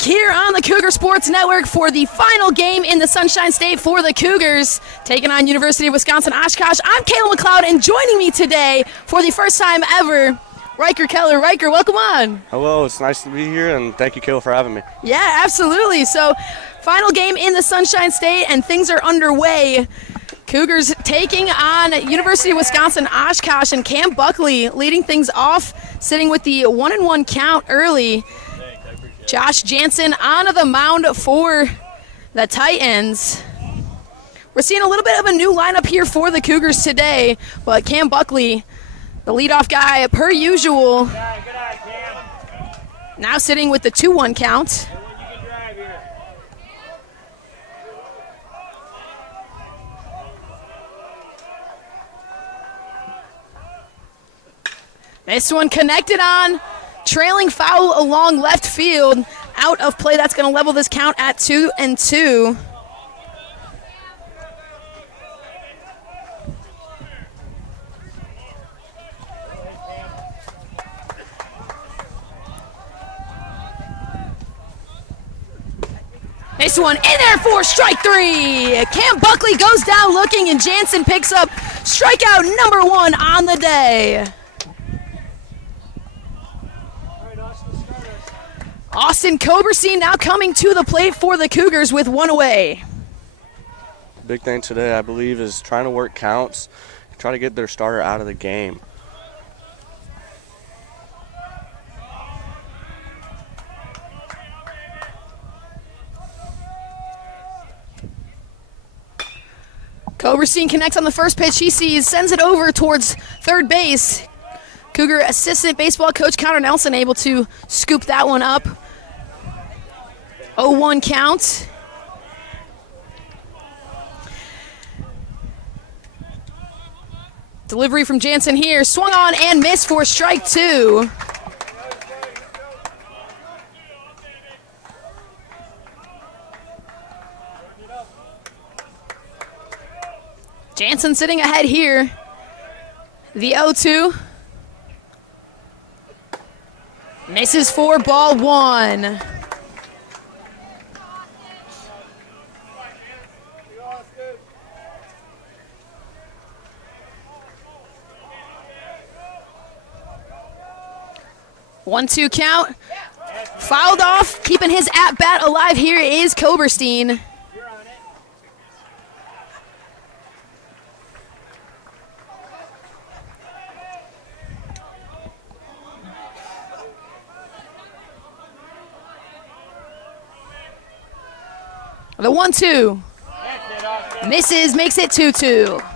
back here on the Cougar Sports Network for the final game in the Sunshine State for the Cougars, taking on University of Wisconsin-Oshkosh. I'm Kayla McLeod, and joining me today for the first time ever, Riker Keller. Riker, welcome on. Hello, it's nice to be here, and thank you, Kayla, for having me. Yeah, absolutely. So, final game in the Sunshine State, and things are underway. Cougars taking on University of Wisconsin-Oshkosh, and Cam Buckley leading things off, sitting with the 1-1 count early. Josh Jansen onto the mound for the Titans. We're seeing a little bit of a new lineup here for the Cougars today, but Cam Buckley, the leadoff guy per usual, now sitting with the 2-1 count. This one connected on, trailing foul along left field, out of play. That's going to level this count at 2-2. This one in there for strike three. Cam Buckley goes down looking, and Jansen picks up strikeout number 1 on the day. Austin Koberstein now coming to the plate for the Cougars with 1 away. Big thing today, I believe, is trying to work counts, try to get their starter out of the game. Koberstein connects on the first pitch he sees, sends it over towards third base. Cougar assistant baseball coach Connor Nelson able to scoop that one up. 0-1 count. Delivery from Jansen here, swung on and missed for strike 2. Jansen sitting ahead here. The 0-2. Misses for ball 1. One-two count. Fouled off, keeping his at-bat alive here is Koberstein. The 1-2. Misses, makes it 2-2.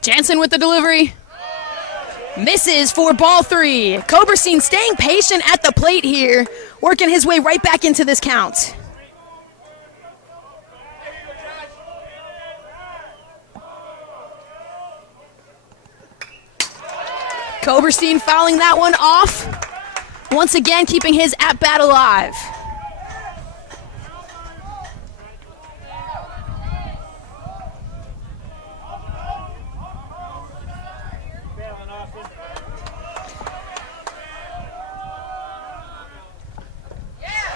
Jansen with the delivery. Misses for ball 3. Koberstein staying patient at the plate here, working his way right back into this count. Koberstein fouling that one off. Once again, keeping his at-bat alive.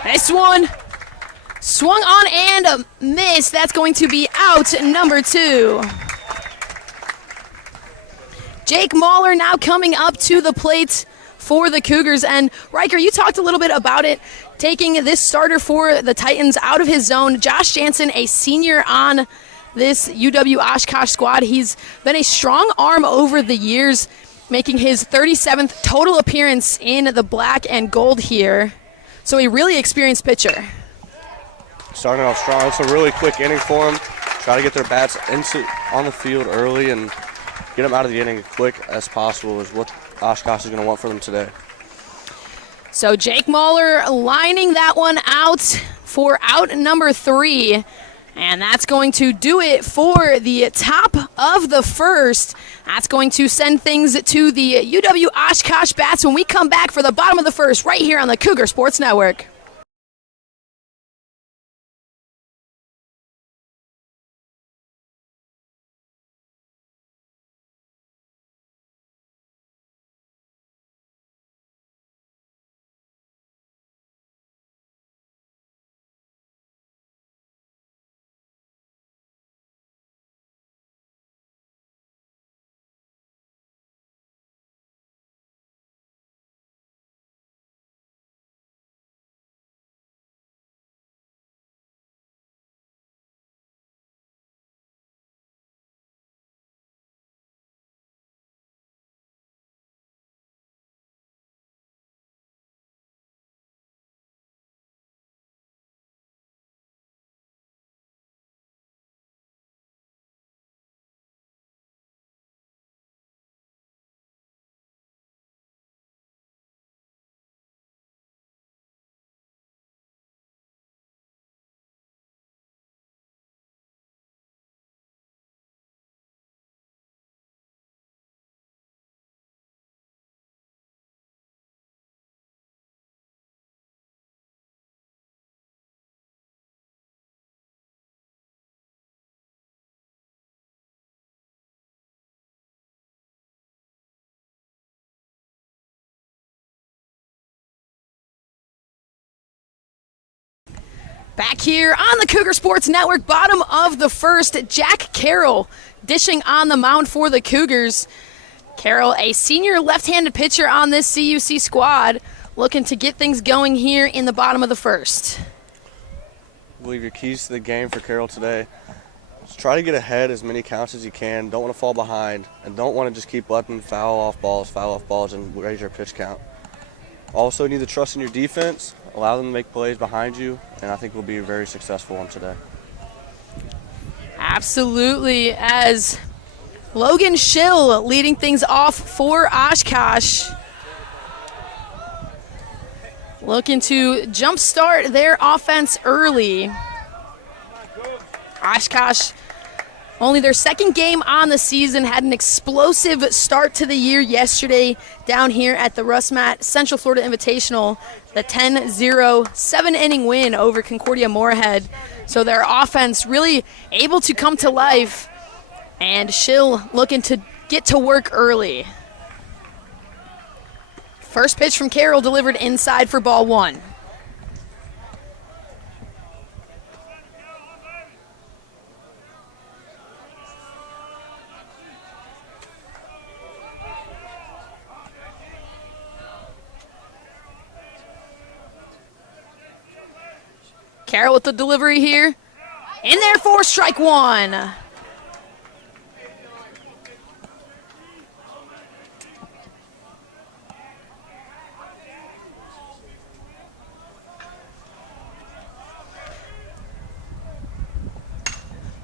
This one swung on and missed. That's going to be out number 2. Jake Mahler now coming up to the plate for the Cougars. And Riker, you talked a little bit about it, taking this starter for the Titans out of his zone. Josh Jansen, a senior on this UW-Oshkosh squad. He's been a strong arm over the years, making his 37th total appearance in the black and gold here. So a really experienced pitcher. Starting off strong. It's a really quick inning for them. Try to get their bats on the field early and get them out of the inning as quick as possible is what Oshkosh is going to want for them today. So Jake Mahler lining that one out for out number 3. And that's going to do it for the top of the first. That's going to send things to the UW-Oshkosh bats when we come back for the bottom of the first right here on the Cougar Sports Network. Back here on the Cougar Sports Network, bottom of the first, Jack Carroll dishing on the mound for the Cougars. Carroll, a senior left-handed pitcher on this CUC squad, looking to get things going here in the bottom of the first. I believe your keys to the game for Carroll today is try to get ahead as many counts as you can. Don't want to fall behind, and don't want to just keep letting foul off balls, and raise your pitch count. Also, you need to trust in your defense, allow them to make plays behind you, and I think we'll be very successful on today. Absolutely, as Logan Schill leading things off for Oshkosh. Looking to jumpstart their offense early. Oshkosh, only their second game on the season, had an explosive start to the year yesterday down here at the Russ Matt Central Florida Invitational, the 10-0 7-inning win over Concordia Moorhead. So their offense really able to come to life, and Schill looking to get to work early. First pitch from Carroll delivered inside for ball one. Carroll with the delivery here. In there for strike one.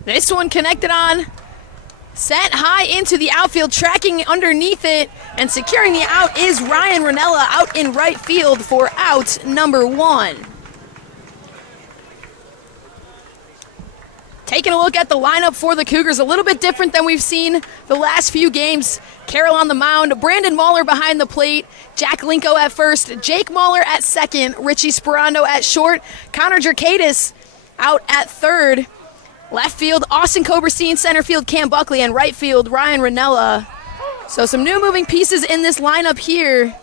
This one connected on. Sent high into the outfield, tracking underneath it, and securing the out is Ryan Ranella out in right field for out number one. Taking a look at the lineup for the Cougars, a little bit different than we've seen the last few games. Carroll on the mound, Brandon Mahler behind the plate, Jack Linko at first, Jake Mahler at second, Richie Sperando at short, Connor Jerkadis out at third. Left field, Austin Coberstein, center field, Cam Buckley, and right field, Ryan Ranella. So some new moving pieces in this lineup here,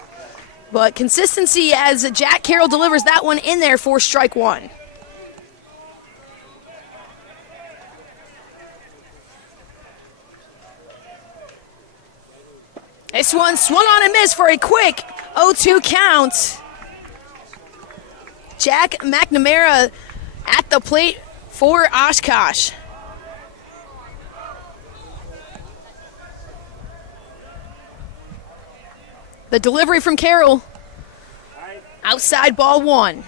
but consistency as Jack Carroll delivers that one in there for strike one. This one swung on and missed for a quick 0-2 count. Jack McNamara at the plate for Oshkosh. The delivery from Carroll. Outside ball one.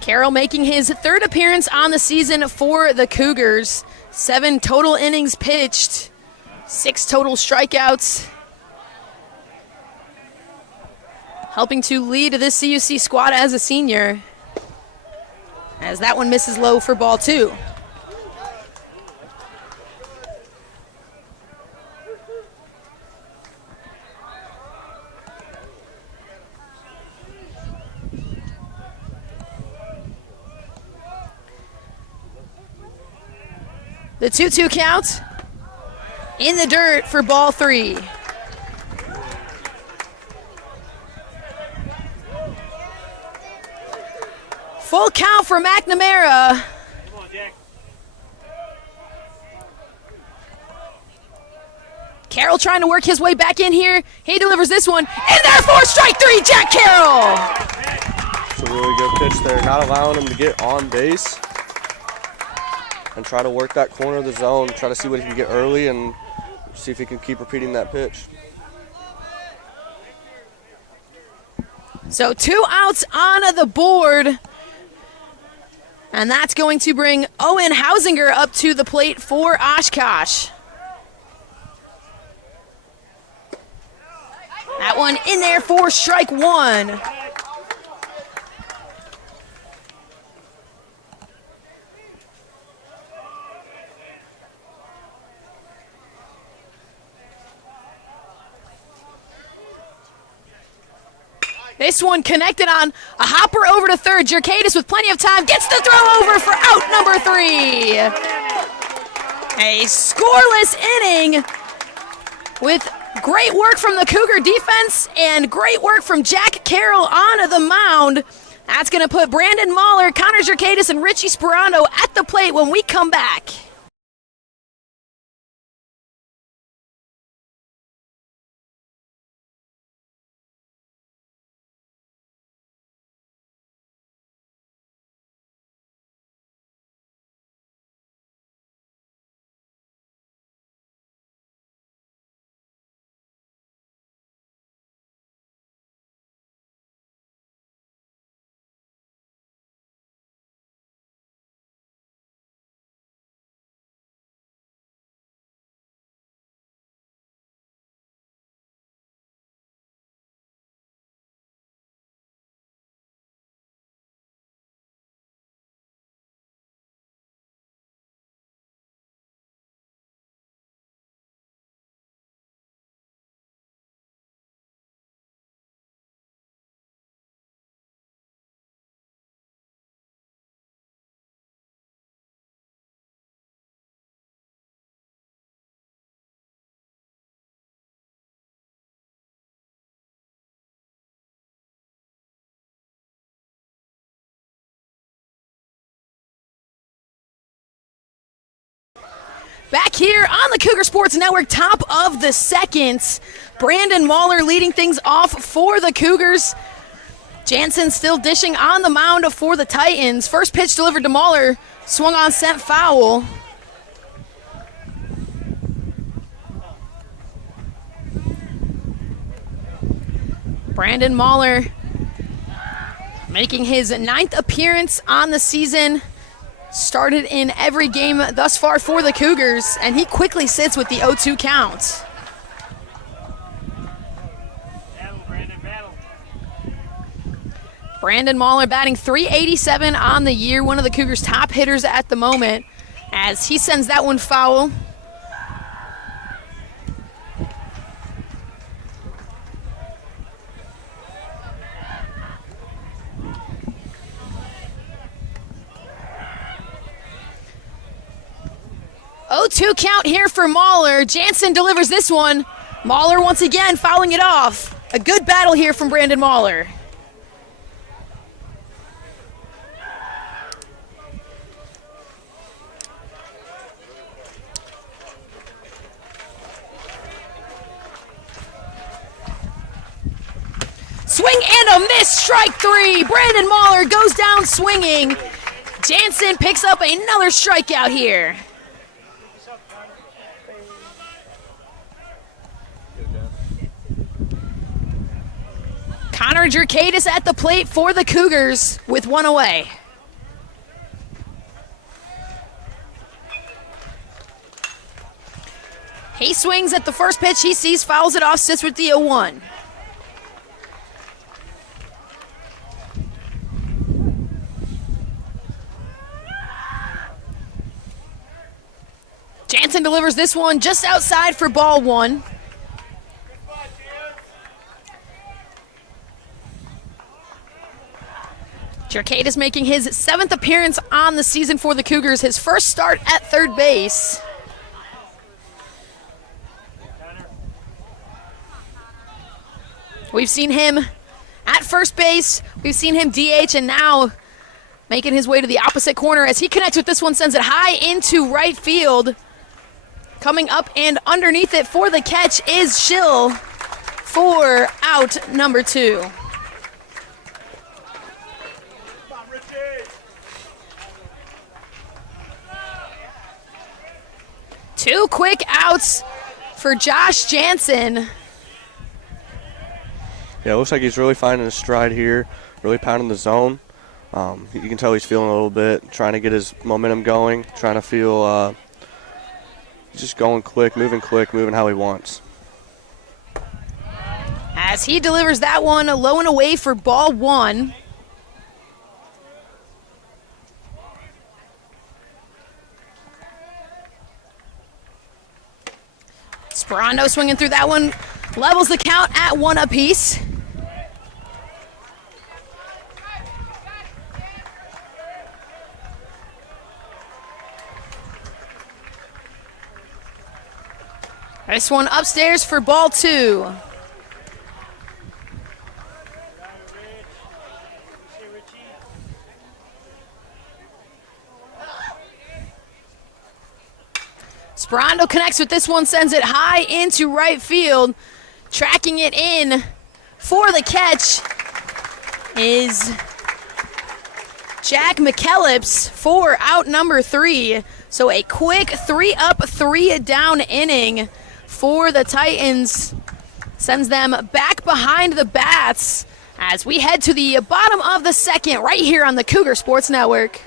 Carroll making his third appearance on the season for the Cougars. 7 total innings pitched, 6 total strikeouts. Helping to lead this CUC squad as a senior, as that one misses low for ball two. The 2-2 count in the dirt for ball three. Full count for McNamara. Carroll trying to work his way back in here. He delivers this one. In there for strike three, Jack Carroll. It's a really good pitch there, not allowing him to get on base. And try to work that corner of the zone, try to see what he can get early and see if he can keep repeating that pitch. So 2 outs on the board. And that's going to bring Owen Hausinger up to the plate for Oshkosh. That one in there for strike one. This one connected on a hopper over to third. Jerkadis with plenty of time gets the throw over for out number 3. A scoreless inning with great work from the Cougar defense and great work from Jack Carroll on the mound. That's going to put Brandon Mahler, Connor Jerkadis, and Richie Sperando at the plate when we come back. Back here on the Cougar Sports Network, top of the second. Brandon Mahler leading things off for the Cougars. Jansen still dishing on the mound for the Titans. First pitch delivered to Mahler, swung on, sent foul. Brandon Mahler making his 9th appearance on the season. Started in every game thus far for the Cougars, and he quickly sits with the 0-2 count. Brandon Mahler batting .387 on the year, one of the Cougars' top hitters at the moment, as he sends that one foul. .02 count here for Mahler. Jansen delivers this one. Mahler once again fouling it off. A good battle here from Brandon Mahler. Swing and a miss, strike 3. Brandon Mahler goes down swinging. Jansen picks up another strikeout here. Connor Jerkadis at the plate for the Cougars with one away. He swings at the first pitch he sees, fouls it off, sits with the 0-1. Jansen delivers this one just outside for ball 1. Jerkadis making his 7th appearance on the season for the Cougars, his first start at third base. We've seen him at first base, we've seen him DH, and now making his way to the opposite corner as he connects with this one, sends it high into right field. Coming up and underneath it for the catch is Schill for out number 2. Two quick outs for Josh Jansen. Yeah, it looks like he's really finding his stride here, really pounding the zone. You can tell he's feeling a little bit, trying to get his momentum going, trying to feel just going quick, moving how he wants. As he delivers that one low and away for ball 1. Sperando swinging through that one, levels the count at 1 apiece. This one upstairs for ball 2. Sperando connects with this one, sends it high into right field. Tracking it in for the catch is Jack McKellips for out number 3. So a quick 3 up, 3 down inning for the Titans. Sends them back behind the bats as we head to the bottom of the second right here on the Cougar Sports Network.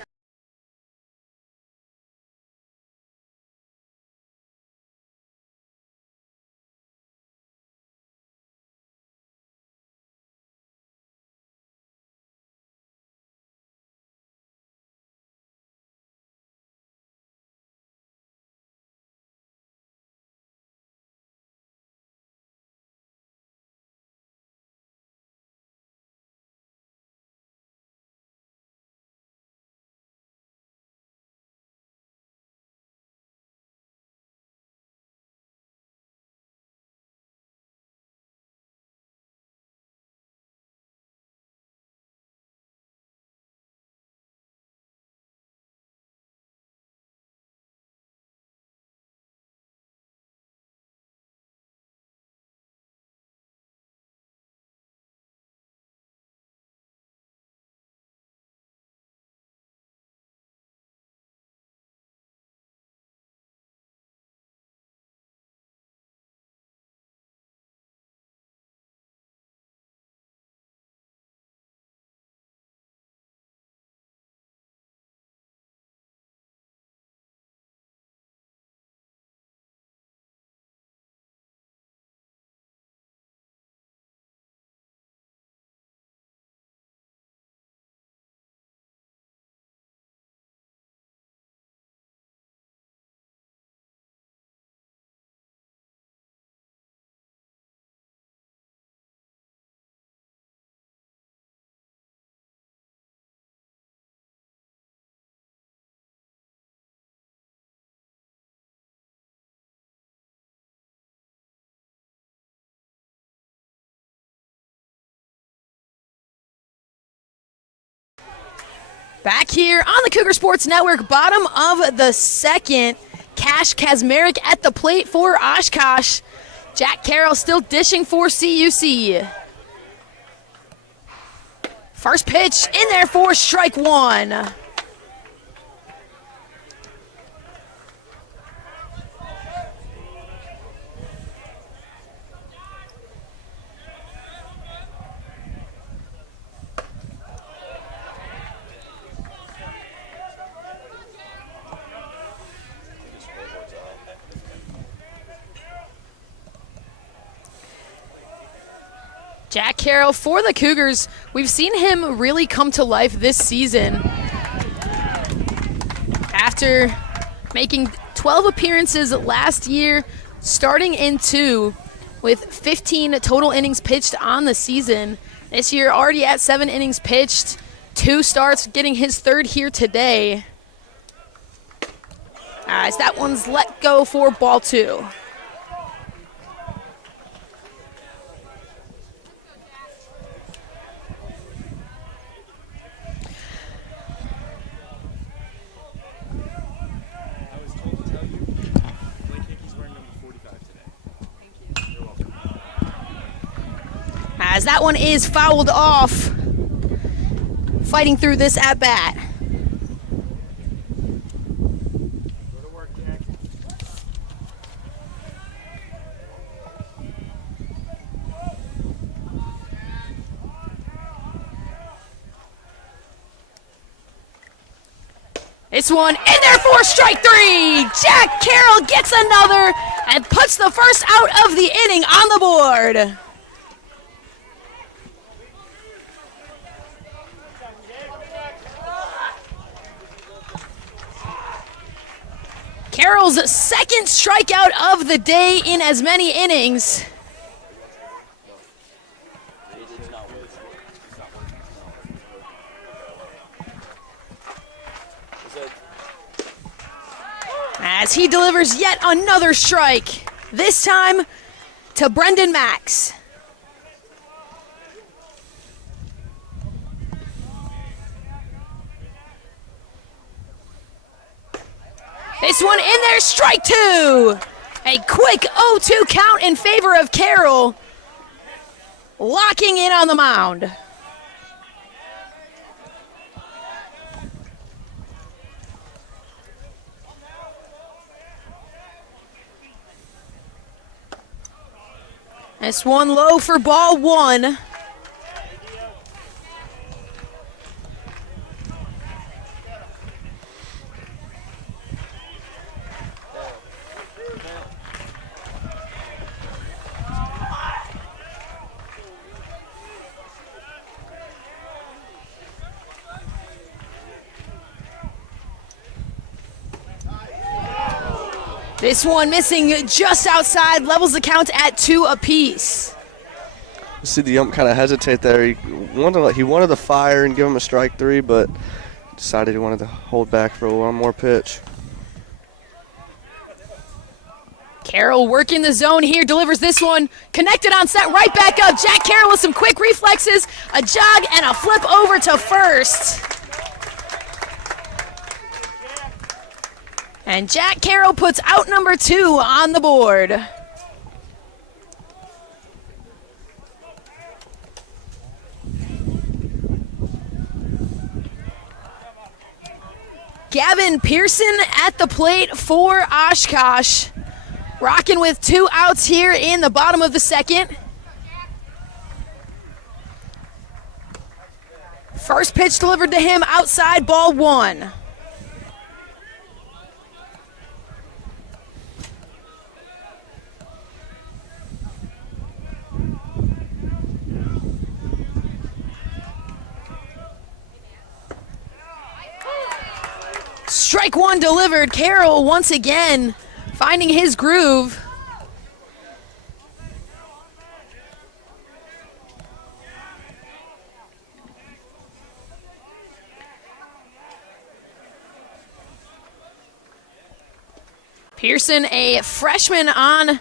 Back here on the Cougar Sports Network, bottom of the second. Cash Kazmarek at the plate for Oshkosh. Jack Carroll still dishing for CUC. First pitch in there for strike 1. Jack Carroll for the Cougars. We've seen him really come to life this season. After making 12 appearances last year, starting in 2 with 15 total innings pitched on the season. This year already at 7 innings pitched, 2 starts, getting his 3rd here today. As that one's let go for ball 2. As that one is fouled off, fighting through this at bat. This one in there for strike 3. Jack Carroll gets another and puts the first out of the inning on the board. Carroll's 2nd strikeout of the day in as many innings. As he delivers yet another strike. This time to Brendan Max. This one in there, strike two. A quick 0-2 count in favor of Carroll. Locking in on the mound. This one low for ball one. This one missing just outside, levels the count at 2 apiece. You see the ump kind of hesitate there. He wanted to fire and give him a strike three, but decided he wanted to hold back for one more pitch. Carroll working the zone here, delivers this one. Connected on set, right back up. Jack Carroll with some quick reflexes, a jog, and a flip over to first. And Jack Carroll puts out number 2 on the board. Gavin Pearson at the plate for Oshkosh. Rocking with 2 outs here in the bottom of the second. First pitch delivered to him outside, ball 1. Strike 1 delivered. Carroll once again finding his groove. Pearson, a freshman on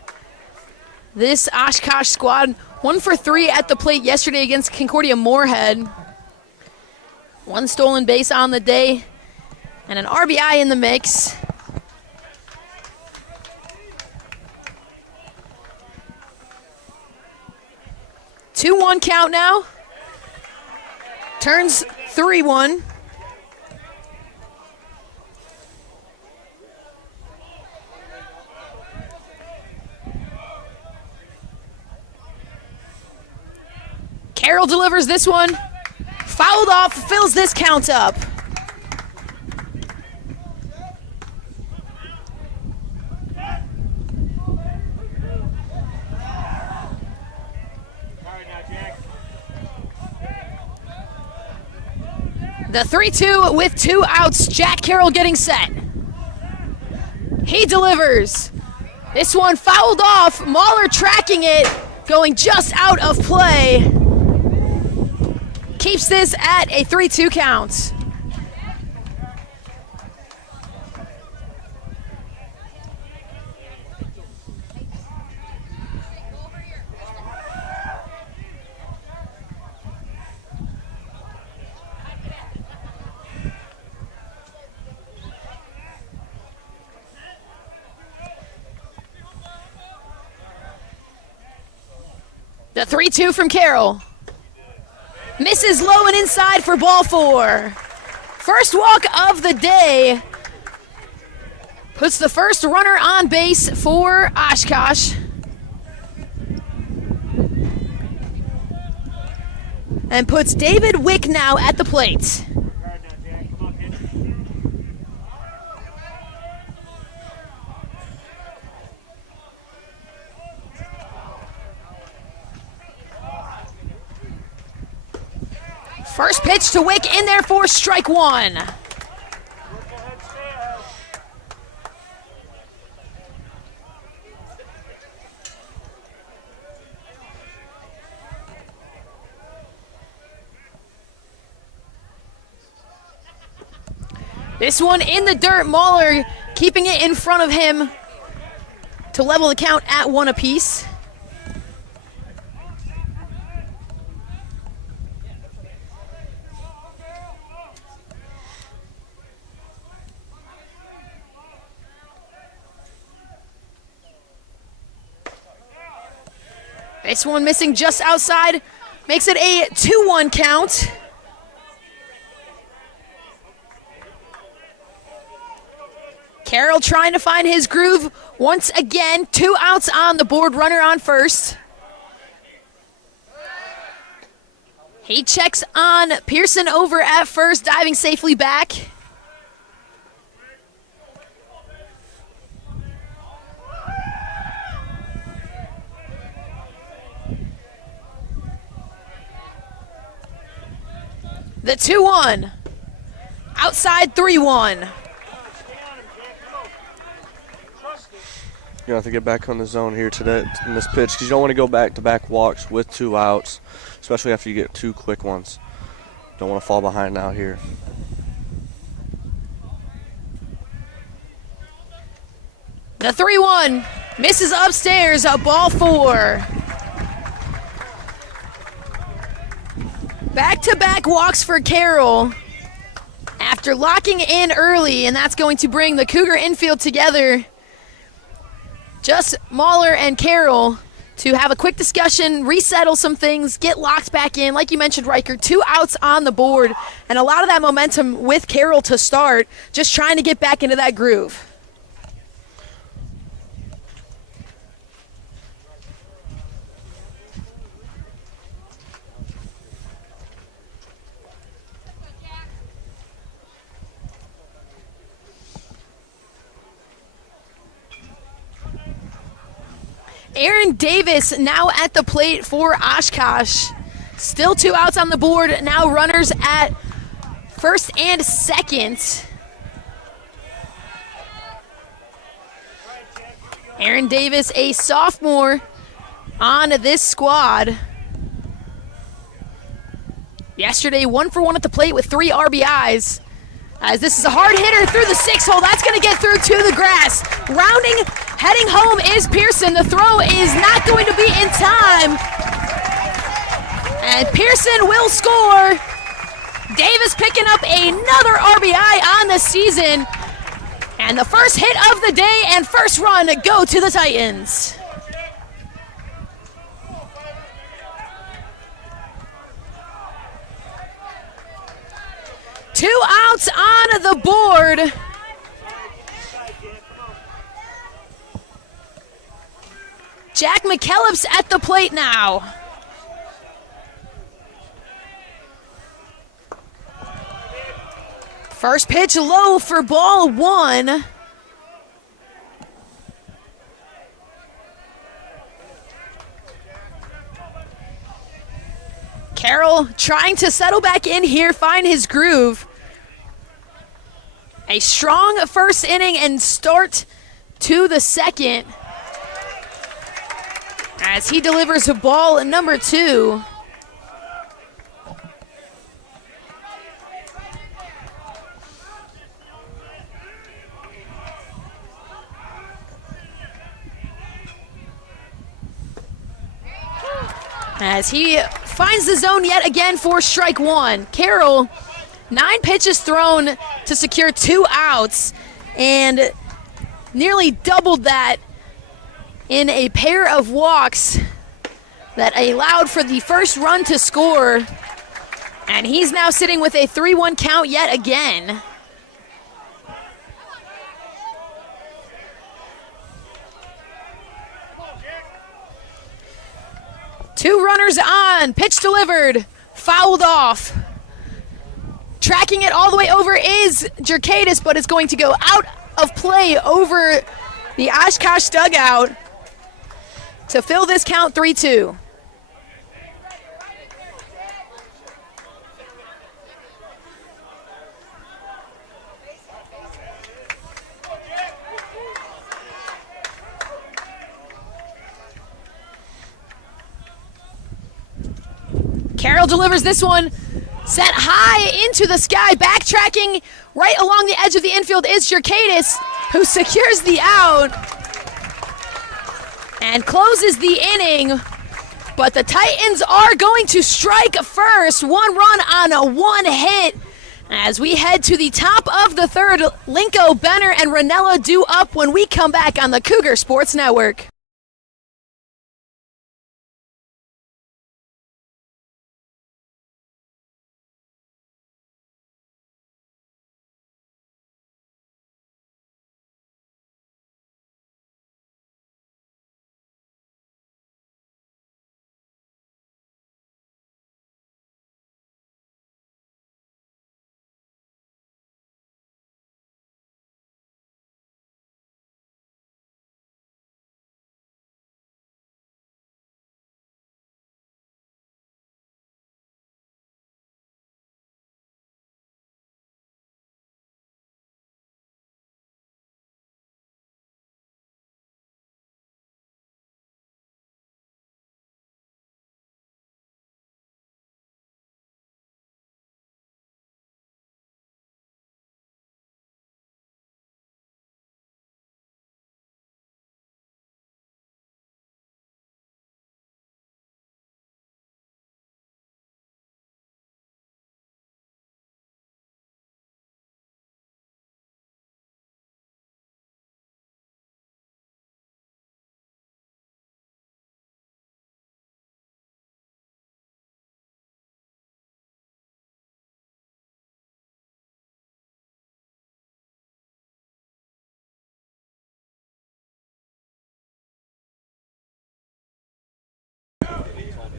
this Oshkosh squad. 1 for 3 at the plate yesterday against Concordia Moorhead. 1 stolen base on the day and an RBI in the mix. Two 2-1 count now. Turns 3-1. Carroll delivers this one. Fouled off, fills this count up. The 3-2 with 2 outs. Jack Carroll getting set. He delivers. This one fouled off. Mahler tracking it, going just out of play. Keeps this at a 3-2 count. The 3-2 from Carroll. Misses low and inside for ball 4. First walk of the day. Puts the first runner on base for Oshkosh. And puts David Wick now at the plate. First pitch to Wick in there for strike 1. This one in the dirt. Mahler keeping it in front of him to level the count at 1 apiece. This one missing just outside, makes it a 2-1 count. Carroll trying to find his groove once again. 2 outs on the board, runner on first. He checks on Pearson over at first, diving safely back. The 2-1. Outside 3-1. You have to get back on the zone here today in this pitch because you don't want to go back-to-back walks with 2 outs, especially after you get 2 quick ones. Don't want to fall behind now here. The 3-1 misses upstairs, a ball 4. Back-to-back walks for Carroll after locking in early, and that's going to bring the Cougar infield together. Just Mahler and Carroll to have a quick discussion, resettle some things, get locked back in. Like you mentioned, Riker, 2 outs on the board, and a lot of that momentum with Carroll to start, just trying to get back into that groove. Aaron Davis now at the plate for Oshkosh. Still 2 outs on the board. Now runners at first and second. Aaron Davis, a sophomore on this squad. Yesterday, 1 for 1 at the plate with 3 RBIs. As this is a hard hitter through the 6-hole. That's going to get through to the grass. Heading home is Pearson. The throw is not going to be in time. And Pearson will score. Davis picking up another RBI on the season. And the first hit of the day and first run go to the Titans. Two outs on the board. Jack McKellip's at the plate now. First pitch low for ball 1. Carroll trying to settle back in here, find his groove. A strong first inning and start to the second as he delivers a ball number 2. As he finds the zone yet again for strike 1. Carroll, 9 pitches thrown to secure 2 outs and nearly doubled that in a pair of walks that allowed for the first run to score. And he's now sitting with a 3-1 count yet again. Two runners on, pitch delivered, fouled off. Tracking it all the way over is Jerkadis, but it's going to go out of play over the Oshkosh dugout to fill this count 3-2. Carroll delivers this one, set high into the sky, backtracking right along the edge of the infield is Jerkadis, who secures the out. and closes the inning. But the Titans are going to strike first. 1 run on a 1 hit. As we head to the top of the third, Linko, Benner, and Ranella due up when we come back on the Cougar Sports Network.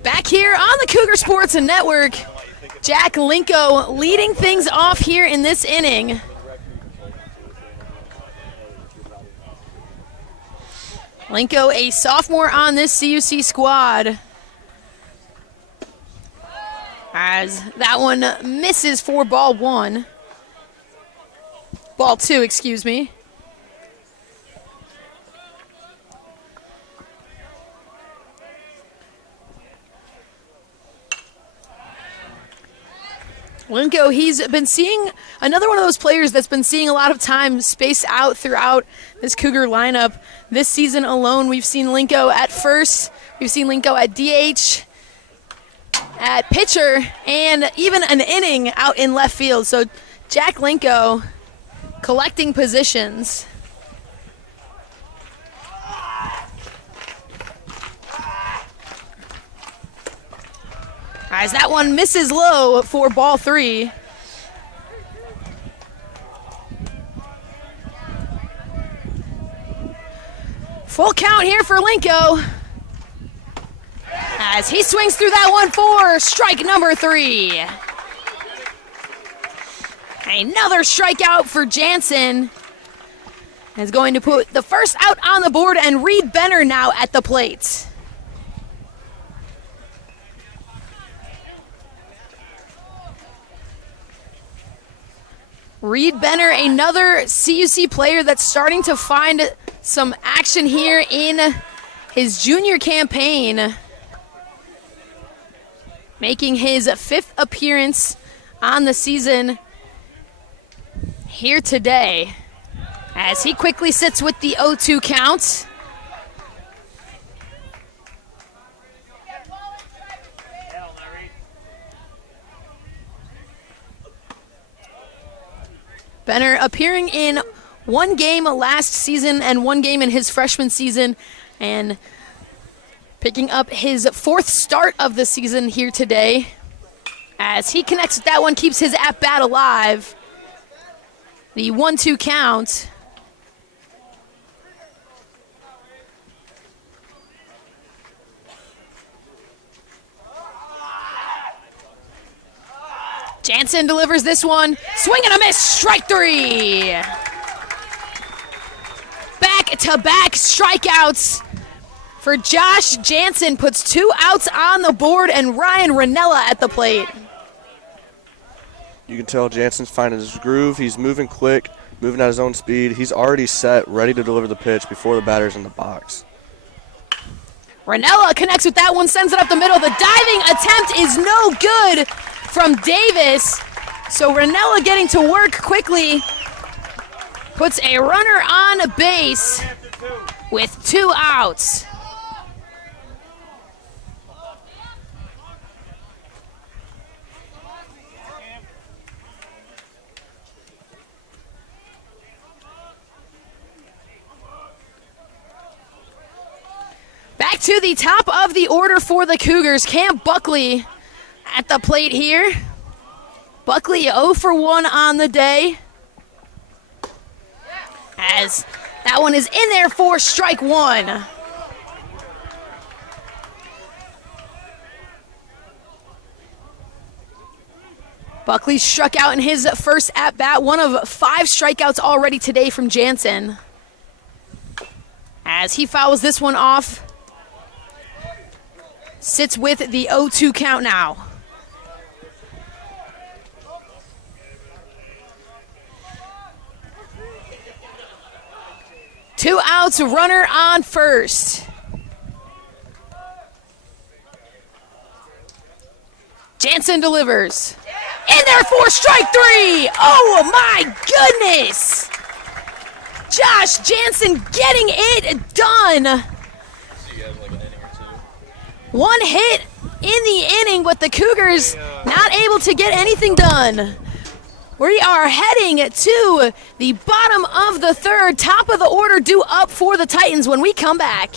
Back here on the Cougar Sports Network, Jack Linko leading things off here in this inning. Linko, a sophomore on this CUC squad. As that one misses for ball 1. Ball 2, excuse me. Linko, he's been seeing another one of those players that's been seeing a lot of time spaced out throughout this Cougar lineup. This season alone, we've seen Linko at first, we've seen Linko at DH, at pitcher, and even an inning out in left field. So Jack Linko collecting positions. As that one misses low for ball 3. Full count here for Linko. As he swings through that one for strike number 3. Another strikeout for Jansen. Is going to put the first out on the board, and Reed Benner now at the plate. Reed Benner, another CUC player that's starting to find some action here in his junior campaign. Making his 5th appearance on the season here today. As he quickly sits with the 0-2 count. Benner appearing in 1 game last season and 1 game in his freshman season, and picking up his 4th start of the season here today. As he connects with that one, keeps his at-bat alive. The 1-2 count. Jansen delivers this one. Swing and a miss. Strike 3. Back-to-back strikeouts for Josh Jansen. Puts 2 outs on the board, and Ryan Ranella at the plate. You can tell Jansen's finding his groove. He's moving quick, moving at his own speed. He's already set, ready to deliver the pitch before the batter's in the box. Ranella connects with that one, sends it up the middle. The diving attempt is no good from Davis. So Ranella getting to work quickly. Puts a runner on base with 2 outs. Back to the top of the order for the Cougars. Cam Buckley at the plate here. Buckley 0 for 1 on the day. As that one is in there for strike one. Buckley struck out in his first at-bat, one of 5 strikeouts already today from Jansen. As he fouls this one off, sits with the 0-2 count now. Two outs, runner on first. Jansen delivers. In there for strike 3. Oh my goodness. Josh Jansen getting it done. One hit in the inning, but the Cougars not able to get anything done. We are heading to the bottom of the third, top of the order due up for the Titans when we come back.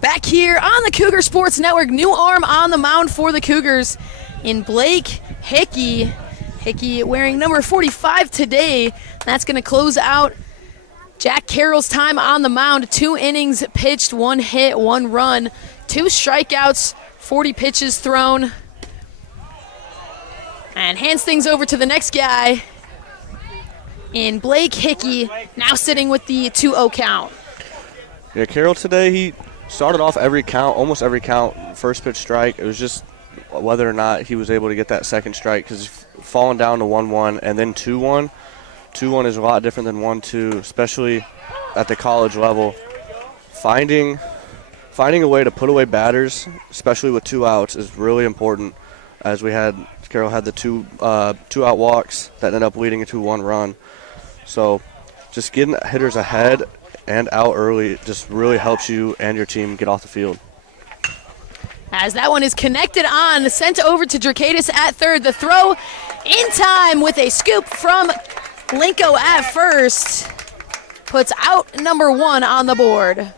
Back here on the Cougar Sports Network, new arm on the mound for the Cougars in Blake Hickey. Hickey wearing number 45 today. That's going to close out Jack Carroll's time on the mound. 2 innings pitched, 1 hit, 1 run, 2 strikeouts, 40 pitches thrown. And hands things over to the next guy in Blake Hickey, now sitting with the 2-0 count. Yeah, Carroll today, he started off every count, almost every count, first pitch strike. It was just whether or not he was able to get that second strike because falling down to 1-1 and then 2-1. 2-1 is a lot different than 1-2, especially at the college level. Finding a way to put away batters, especially with 2 outs, is really important. As Carroll had the 2 out walks that ended up leading to 1 run. So just getting hitters ahead and out early just really helps you and your team get off the field. As that one is connected on, sent over to Drakatis at third. The throw in time with a scoop from Linko at first puts out number 1 on the board.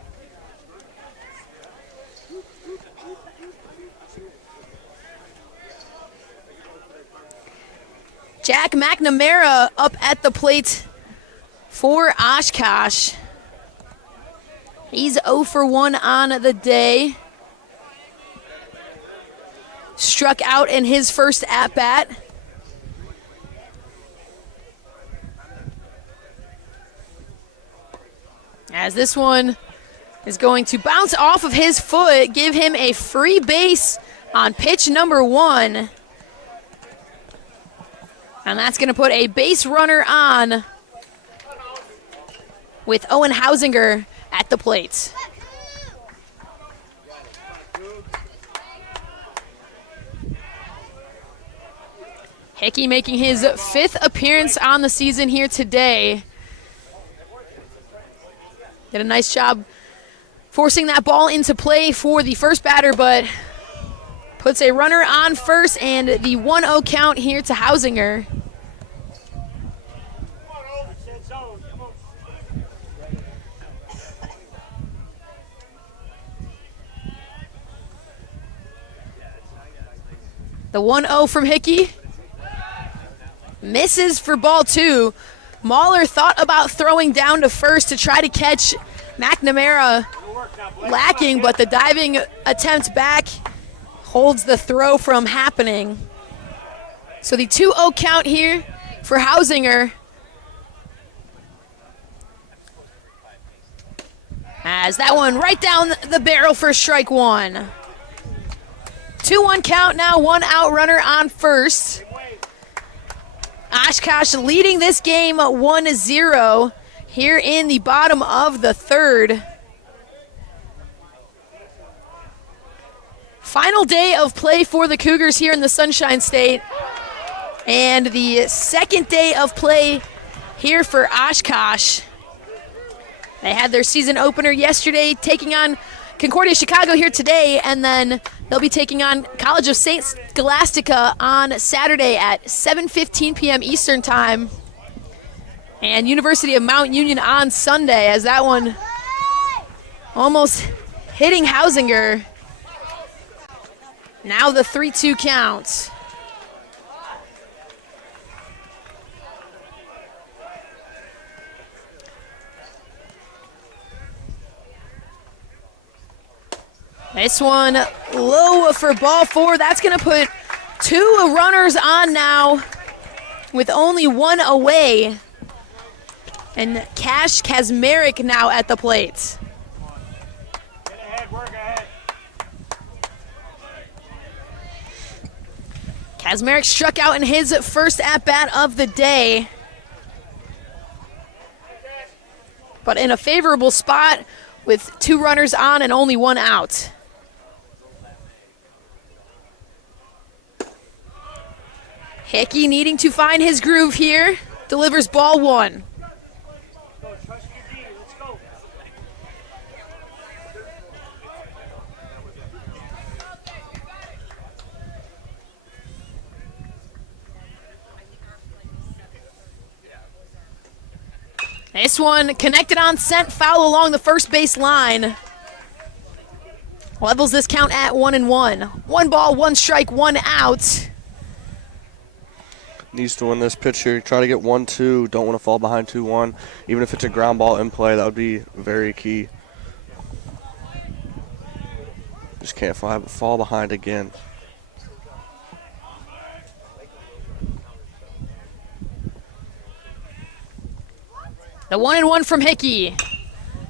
Jack McNamara up at the plate for Oshkosh. He's 0 for 1 on the day. Struck out in his first at-bat. As this one is going to bounce off of his foot, give him a free base on pitch number 1. And that's going to put a base runner on with Owen Hausinger at the plate. Hickey making his 5th appearance on the season here today. Did a nice job forcing that ball into play for the first batter, but puts a runner on first and the 1-0 count here to Hausinger. The 1-0 from Hickey. Misses for ball 2. Mahler thought about throwing down to first to try to catch McNamara lacking, but the diving attempt back holds the throw from happening. So the 2-0 count here for Hausinger. As that one right down the barrel for strike 1. 2-1 count now, 1 out runner on first. Oshkosh leading this game 1-0 here in the bottom of the 3rd. Final day of play for the Cougars here in the Sunshine State. And the second day of play here for Oshkosh. They had their season opener yesterday, taking on Concordia Chicago here today, and then they'll be taking on College of St. Scholastica on Saturday at 7:15 p.m. Eastern Time, and University of Mount Union on Sunday, as that one almost hitting Hausinger. Now the 3-2 count. This one low for ball 4. That's going to put 2 runners on now with only 1 away. And Cash Kazmarek now at the plate. Get ahead, work ahead. Kazmarek struck out in his first at-bat of the day. But in a favorable spot with 2 runners on and only 1 out. Hickey needing to find his groove here. Delivers ball 1. Trust your D. Let's go. This one connected on scent, foul along the first base line. Levels this count at 1-1. 1 ball, 1 strike, 1 out. Needs to win this pitch here. Try to get 1-2. Don't want to fall behind 2-1. Even if it's a ground ball in play, that would be very key. Just can't fall behind again. The 1-1 from Hickey.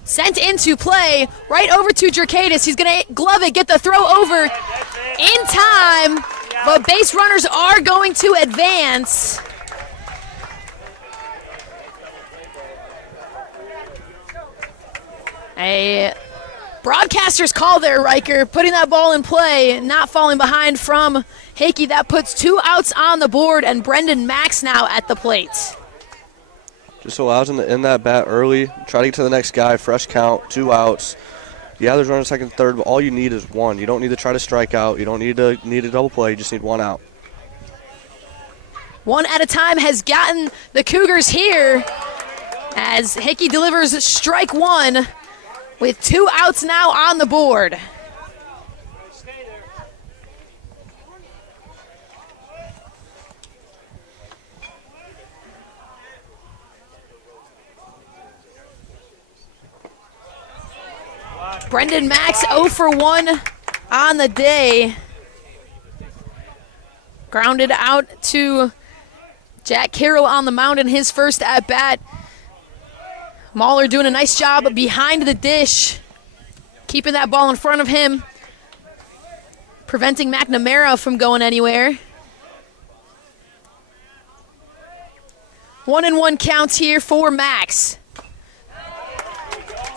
Sent into play, right over to Jerkadis. He's going to glove it, get the throw over in time. But base runners are going to advance. A broadcaster's call there, Riker, putting that ball in play, not falling behind from Hickey. That puts 2 outs on the board, and Brendan Max now at the plate. Just allows him to end that bat early. Try to get to the next guy. Fresh count, 2 outs. Yeah, there's runners second, third, but all you need is 1. You don't need to try to strike out. You don't need a double play. You just need 1 out. 1 at a time has gotten the Cougars here as Hickey delivers strike 1 with 2 outs now on the board. Stay there. Brendan Max 0 for 1 on the day. Grounded out to Jack Carroll on the mound in his first at-bat. Mahler doing a nice job behind the dish, keeping that ball in front of him, preventing McNamara from going anywhere. 1-1 counts here for Max.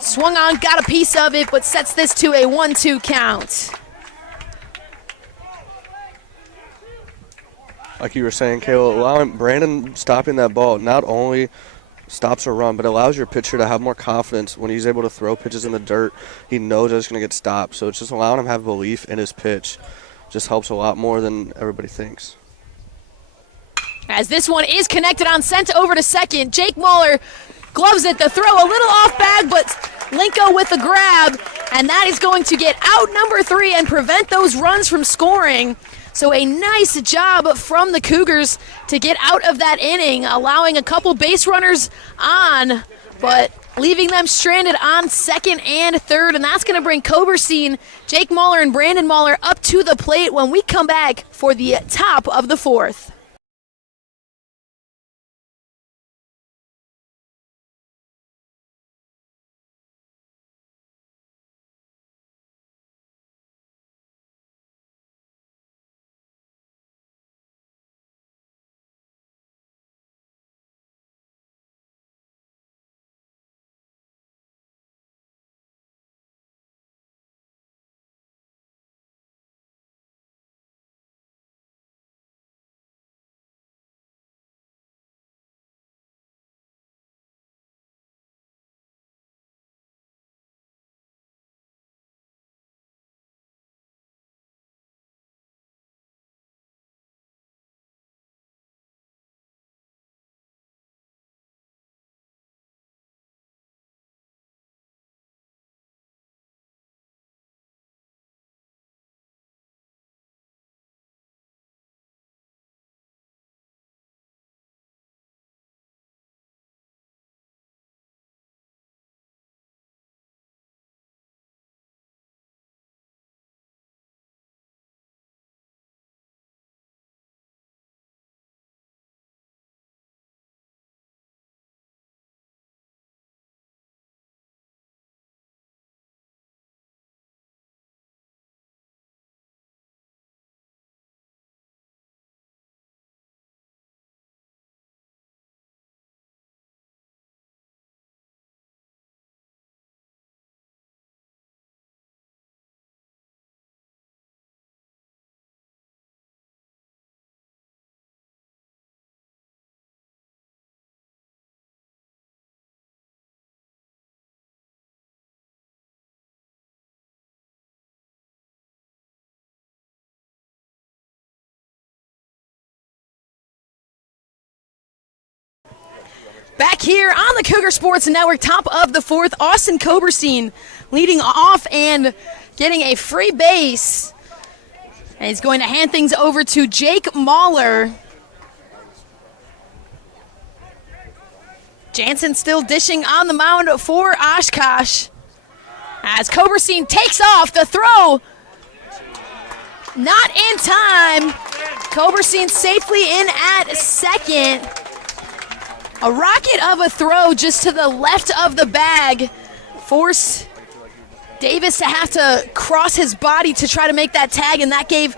Swung on, got a piece of it, but sets this to a 1-2 count. Like you were saying, Kayla, allowing Brandon stopping that ball not only stops a run, but allows your pitcher to have more confidence when he's able to throw pitches in the dirt. He knows that it's going to get stopped, so it's just allowing him to have belief in his pitch. Just helps a lot more than everybody thinks. As this one is connected on, sent over to second. Jake Mahler gloves it, the throw a little off bag, but Linko with the grab, and that is going to get out number 3 and prevent those runs from scoring. So a nice job from the Cougars to get out of that inning, allowing a couple base runners on, but leaving them stranded on second and third, and that's going to bring Coberstein, Jake Mahler, and Brandon Mahler up to the plate when we come back for the top of the 4th. Back here on the Cougar Sports Network, top of the 4th, Austin Coberstein leading off and getting a free base. And he's going to hand things over to Jake Mahler. Jansen still dishing on the mound for Oshkosh. As Coberstein takes off, the throw not in time. Coberstein safely in at second. A rocket of a throw just to the left of the bag. Forced Davis to have to cross his body to try to make that tag, and that gave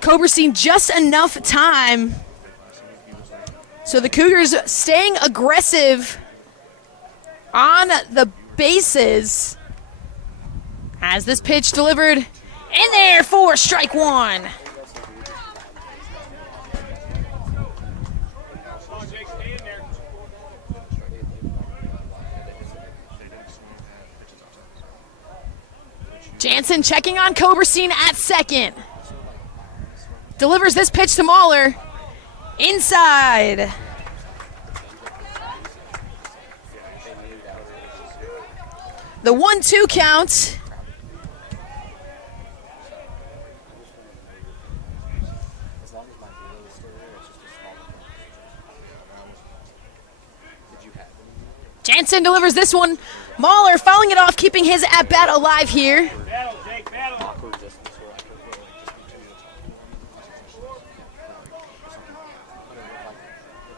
Coberstein just enough time. So the Cougars staying aggressive on the bases as this pitch delivered in there for strike 1. Jansen checking on Coberstein at second. Delivers this pitch to Mahler. Inside. The 1-2 count. Jansen delivers this one. Mahler fouling it off, keeping his at-bat alive here. Battle, Jake, battle.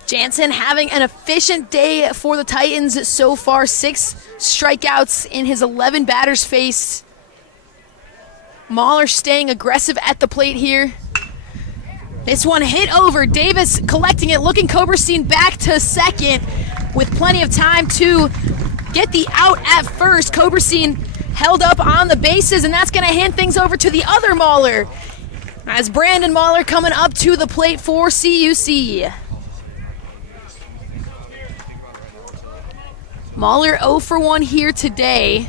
Jansen having an efficient day for the Titans so far. 6 strikeouts in his 11 batters faced. Mahler staying aggressive at the plate here. This one hit over. Davis collecting it, looking Koberstein back to second with plenty of time to get the out at first. Koberstein held up on the bases, and that's going to hand things over to the other Mahler as Brandon Mahler coming up to the plate for CUC. Mahler 0 for 1 here today.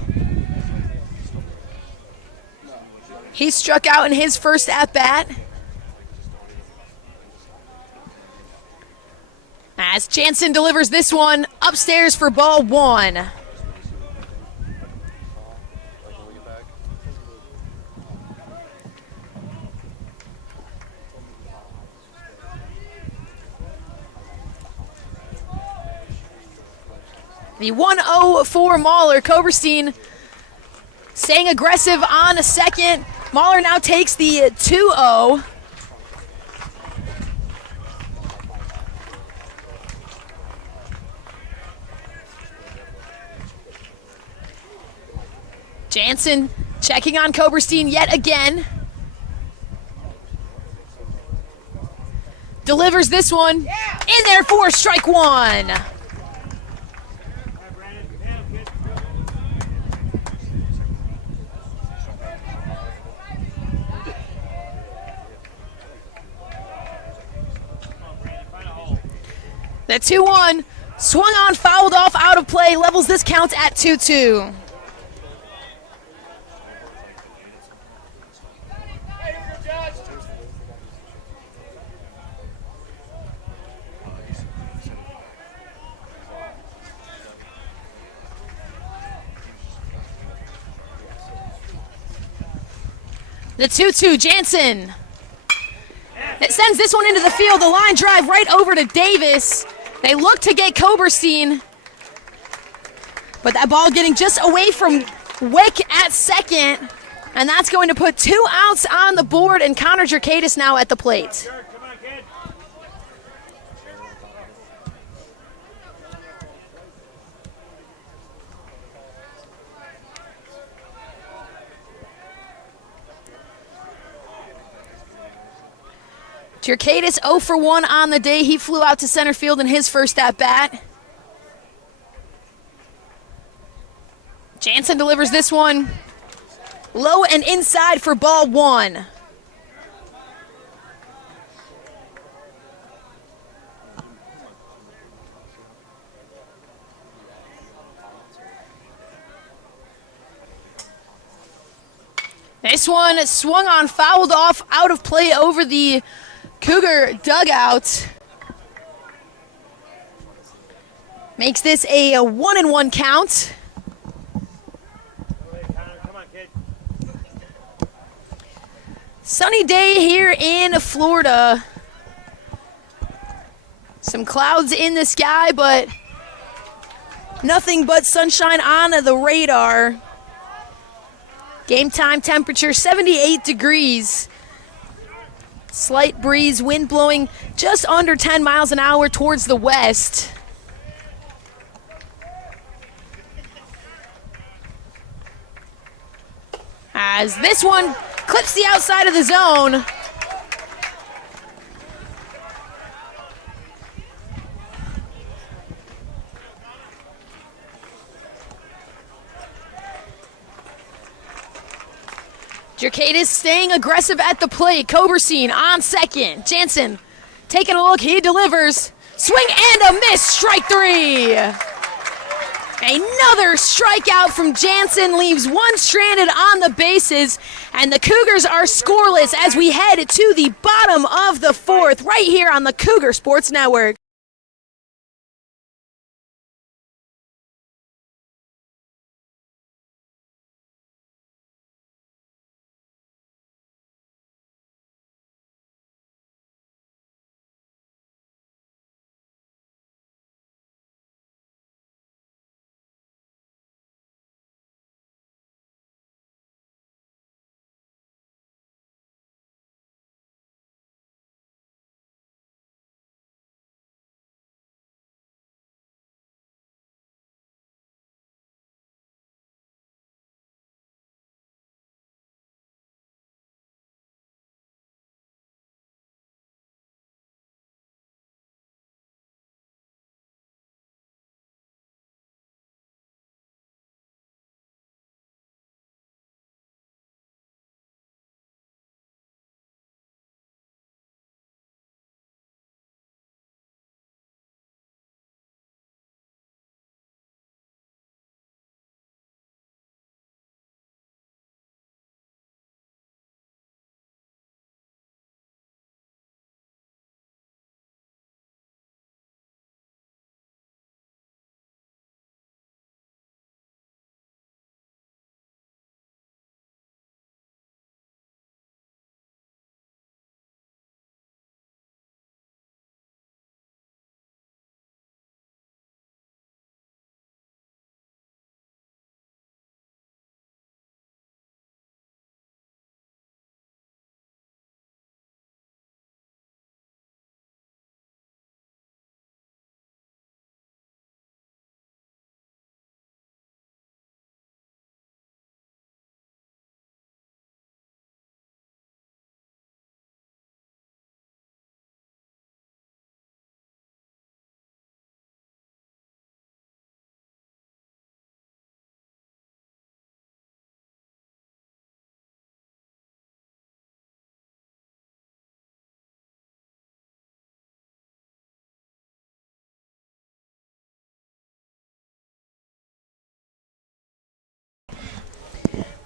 He struck out in his first at-bat. As Jansen delivers this one upstairs for ball 1. The 1-0 for Mahler. Koberstein staying aggressive on a second. Mahler now takes the 2-0. Jansen checking on Koberstein yet again. Delivers this one. In there for strike 1. The 2-1 swung on, fouled off, out of play, levels this count at 2-2. The 2-2, Jansen. It sends this one into the field. The line drive right over to Davis. They look to get Koberstein, but that ball getting just away from Wick at second, and that's going to put 2 outs on the board, and Connor Jerkadis now at the plate. Come on, kid. Jerkadis 0 for 1 on the day. He flew out to center field in his first at-bat. Jansen delivers this one low and inside for ball 1. This one swung on, fouled off, out of play over the Cougar dugout. Makes this a 1-1 count. Come on, kid. Sunny day here in Florida. Some clouds in the sky, but nothing but sunshine on the radar. Game time temperature 78 degrees. Slight breeze, wind blowing just under 10 miles an hour towards the west. As this one clips the outside of the zone. Jerkadis staying aggressive at the plate. Koberstein on second. Jansen taking a look. He delivers. Swing and a miss. Strike 3. Another strikeout from Jansen leaves one stranded on the bases, and the Cougars are scoreless as we head to the bottom of the 4th right here on the Cougar Sports Network.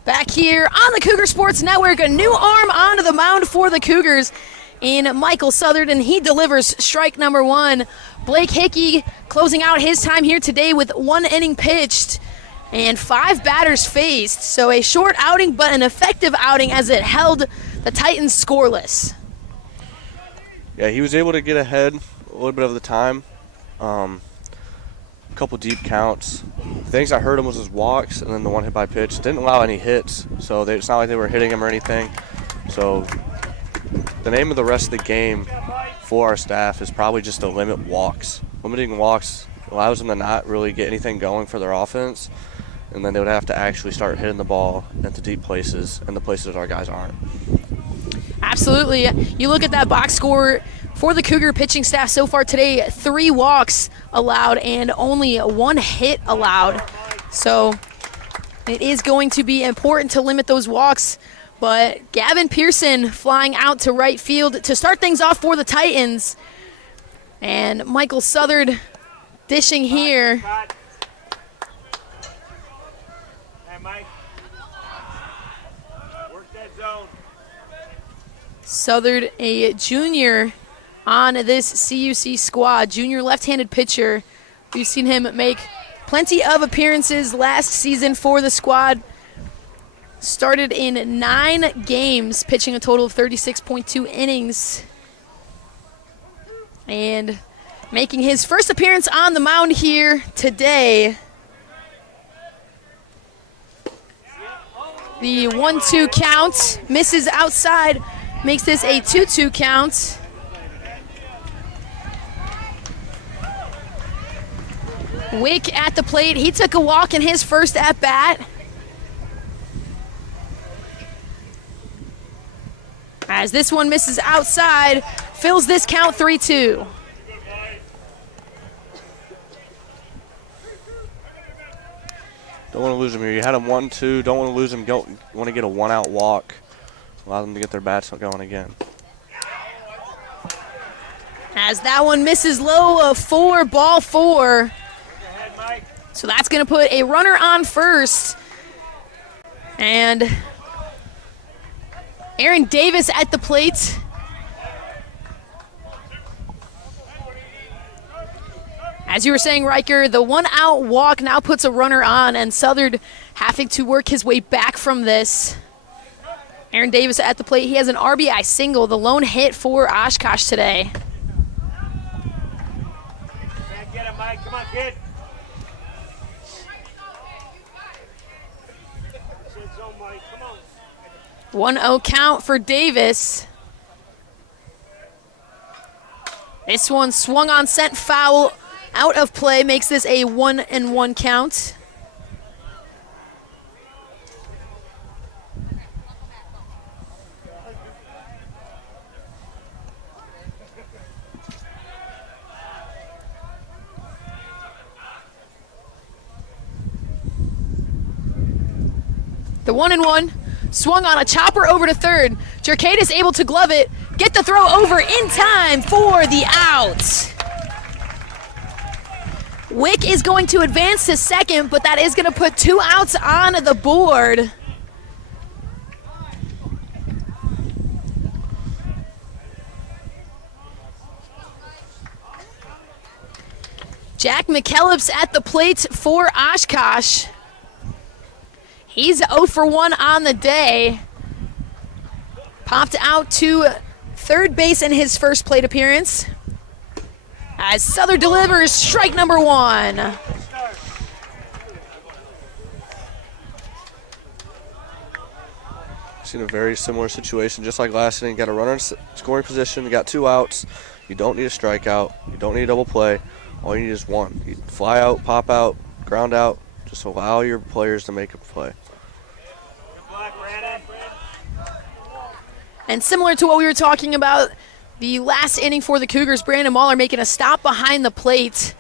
Back here on the Cougar Sports Network, a new arm onto the mound for the Cougars in Michael Southard, and he delivers strike number one. Blake Hickey closing out his time here today with 1 inning pitched and 5 batters faced. So a short outing, but an effective outing as it held the Titans scoreless. Yeah, he was able to get ahead a little bit of the time. A couple deep counts. The things that hurt him was his walks and then the one hit by pitch. Didn't allow any hits, so it's not like they were hitting him or anything. So the name of the rest of the game for our staff is probably just to limit walks. Limiting walks allows them to not really get anything going for their offense, and then they would have to actually start hitting the ball into deep places and the places that our guys aren't. Absolutely. You look at that box score for the Cougar pitching staff so far today, 3 walks allowed and only 1 hit allowed. So it is going to be important to limit those walks. But Gavin Pearson flying out to right field to start things off for the Titans. And Michael Southard dishing here. Hey, Mike. Work that zone. Southard, a junior on this CUC squad, junior left-handed pitcher. We've seen him make plenty of appearances last season for the squad. Started in 9 games, pitching a total of 36.2 innings. And making his first appearance on the mound here today. The 1-2 count misses outside, makes this a 2-2 count. Wick at the plate. He took a walk in his first at-bat. As this one misses outside, fills this count 3-2. Don't want to lose him here. You had him 1-2. Don't want to lose him. You want to get a 1-out walk. Allow them to get their bats going again. As that one misses low, 4, ball 4. So that's going to put a runner on first. And Aaron Davis at the plate. As you were saying, Riker, the 1-out walk now puts a runner on, and Southard having to work his way back from this. Aaron Davis at the plate. He has an RBI single, the lone hit for Oshkosh today. Get him, Mike. Come on, kid. 1-0 count for Davis. This one swung on, sent foul, out of play, makes this a 1-1 count. The 1-1. Swung on a chopper over to third. Jerkadis able to glove it, get the throw over in time for the out. Wick is going to advance to second, but that is going to put 2 outs on the board. Jack McKellips at the plate for Oshkosh. He's 0 for 1 on the day. Popped out to third base in his first plate appearance. As Southern delivers strike number 1. Seen a very similar situation, just like last inning. Got a runner in scoring position, you got 2 outs. You don't need a strikeout. You don't need a double play. All you need is 1. You fly out, pop out, ground out. Just allow your players to make a play. And similar to what we were talking about, the last inning for the Cougars, Brandon Mahler making a stop behind the plate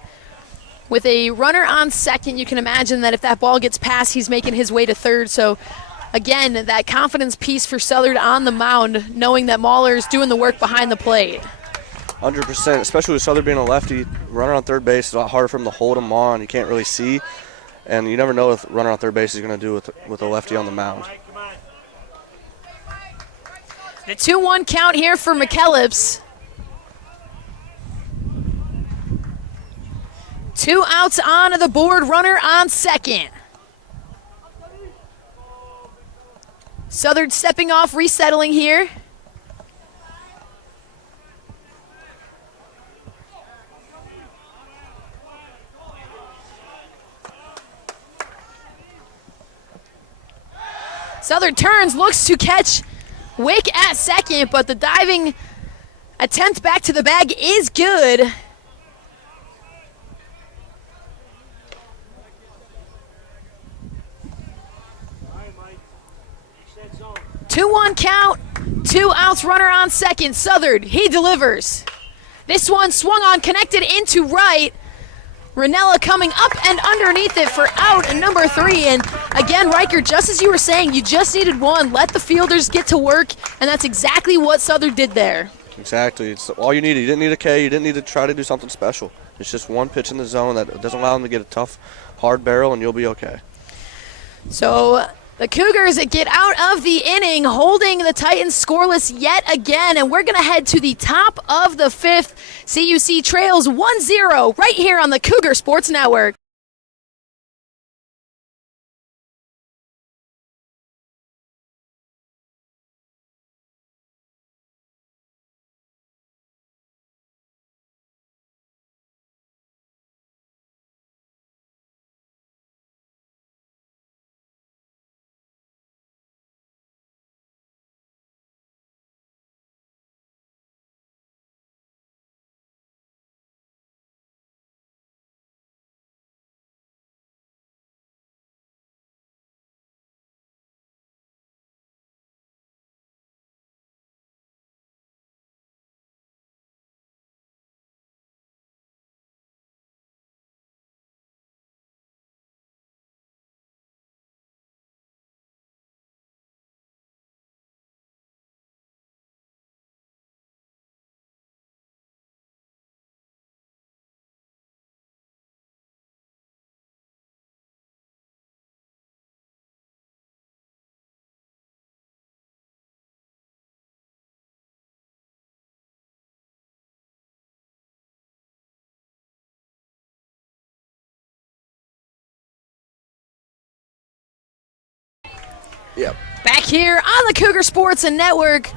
with a runner on second. You can imagine that if that ball gets past, he's making his way to third. So, again, that confidence piece for Southern on the mound, knowing that Mahler's doing the work behind the plate. 100%, especially with Southern being a lefty. Runner on third base, it's a lot harder for him to hold him on. You can't really see. and you never know what runner on third base is going to do with a lefty on the mound. Mike, come on. The 2-1 count here for McKellips. 2 outs on the board, runner on second. Southern stepping off, resettling here. Southern turns, looks to catch Wick at second, but the diving attempt back to the bag is good. All right, Mike. Reach that zone. 2-1 count, 2 outs, runner on second. Southern, he delivers. This one swung on, connected into right. Ranella coming up and underneath it for out number 3. And again, Riker, just as you were saying, you just needed one. Let the fielders get to work, and that's exactly what Southern did there. Exactly. It's all you needed. You didn't need a K. You didn't need to try to do something special. It's just one pitch in the zone that doesn't allow them to get a tough, hard barrel, and you'll be okay. So the Cougars get out of the inning, holding the Titans scoreless yet again, and we're going to head to the top of the 5th. CUC trails 1-0 right here on the Cougar Sports Network. Yep. Back here on the Cougar Sports and Network,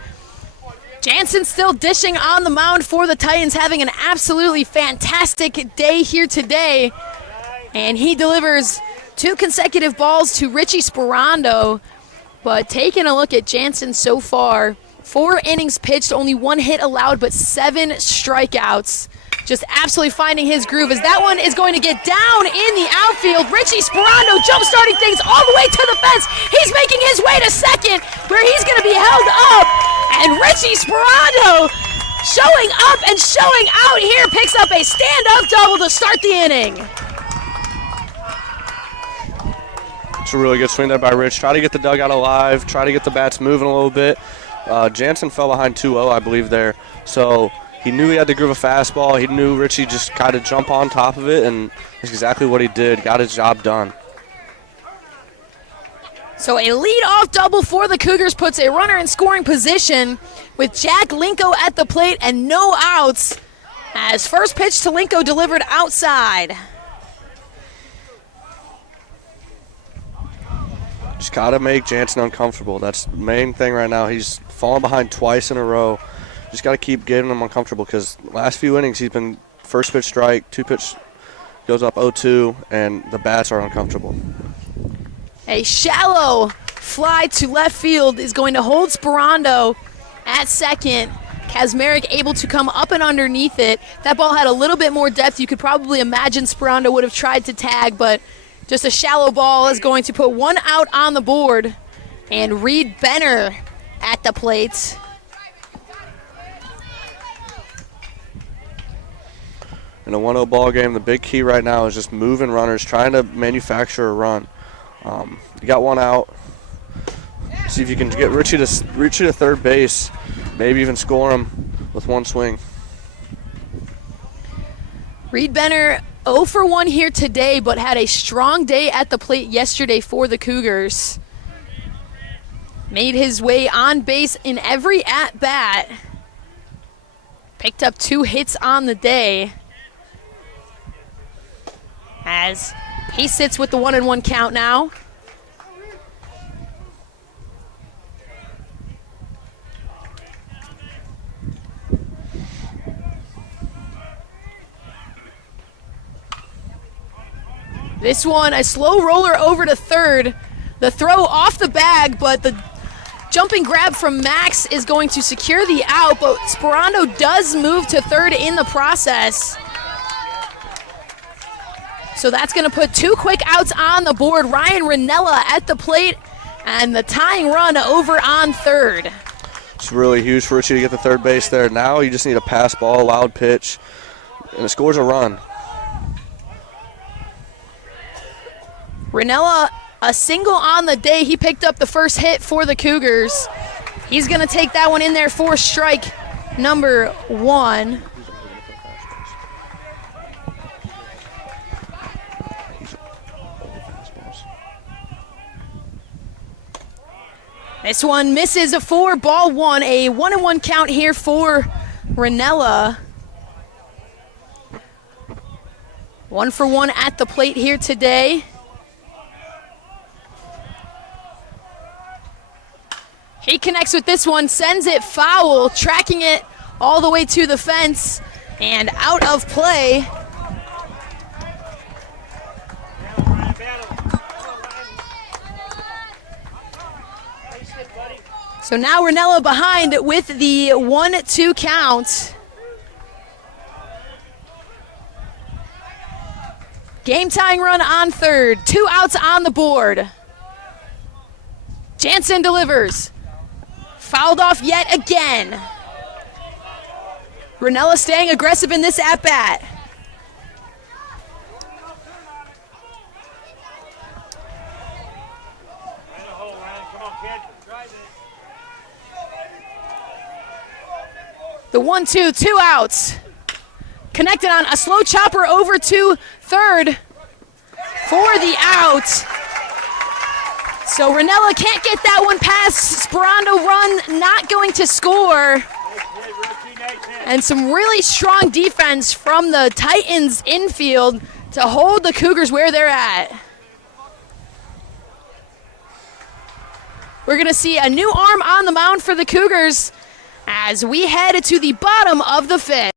Jansen still dishing on the mound for the Titans, having an absolutely fantastic day here today. And he delivers 2 consecutive balls to Richie Sperando. But taking a look at Jansen so far, 4 innings pitched, only 1 hit allowed, but 7 strikeouts. Just absolutely finding his groove as that one is going to get down in the outfield. Richie Sperando jump-starting things all the way to the fence. He's making his way to second where he's going to be held up. And Richie Sperando showing up and showing out here picks up a stand-up double to start the inning. It's a really good swing there by Rich. Try to get the dugout alive. Try to get the bats moving a little bit. Jansen fell behind 2-0, I believe, there. So he knew he had to groove a fastball. He knew Richie just got to jump on top of it, and that's exactly what he did. Got his job done. So a lead-off double for the Cougars puts a runner in scoring position with Jack Linko at the plate and no outs as first pitch to Linko delivered outside. Just got to make Jansen uncomfortable. That's the main thing right now. He's fallen behind twice in a row. Just got to keep getting him uncomfortable because last few innings he's been first pitch strike, 2 pitch goes up 0-2, and the bats are uncomfortable. A shallow fly to left field is going to hold Sperando at second. Kazmarek able to come up and underneath it. That ball had a little bit more depth. You could probably imagine Sperando would have tried to tag, but just a shallow ball is going to put 1 out on the board. And Reed Benner at the plate. In a 1-0 ball game, the big key right now is just moving runners, trying to manufacture a run. You got 1 out. See if you can get Richie to third base, maybe even score him with 1 swing. Reed Benner 0 for 1 here today, but had a strong day at the plate yesterday for the Cougars. Made his way on base in every at-bat. Picked up 2 hits on the day. As he sits with the 1-1 count now. This one, a slow roller over to third. The throw off the bag, but the jumping grab from Max is going to secure the out, but Sperando does move to third in the process. So that's going to put 2 quick outs on the board. Ryan Ranella at the plate, and the tying run over on third. It's really huge for Richie to get the third base there. Now you just need a pass ball, loud pitch, and it scores a run. Ranella, a single on the day. He picked up the first hit for the Cougars. He's going to take that one in there for strike number 1. This one misses a 4, ball 1. A 1-1 count here for Ranella. 1 for 1 at the plate here today. He connects with this one, sends it foul, tracking it all the way to the fence and out of play. So now Ranella behind with the 1-2 count. Game tying run on third, 2 outs on the board. Jansen delivers. Fouled off yet again. Ranella staying aggressive in this at-bat. The 1-2, 2 outs. Connected on a slow chopper over to third for the out. So Ranella can't get that one past. Sperando run not going to score. And some really strong defense from the Titans infield to hold the Cougars where they're at. We're going to see a new arm on the mound for the Cougars as we head to the bottom of the 5th.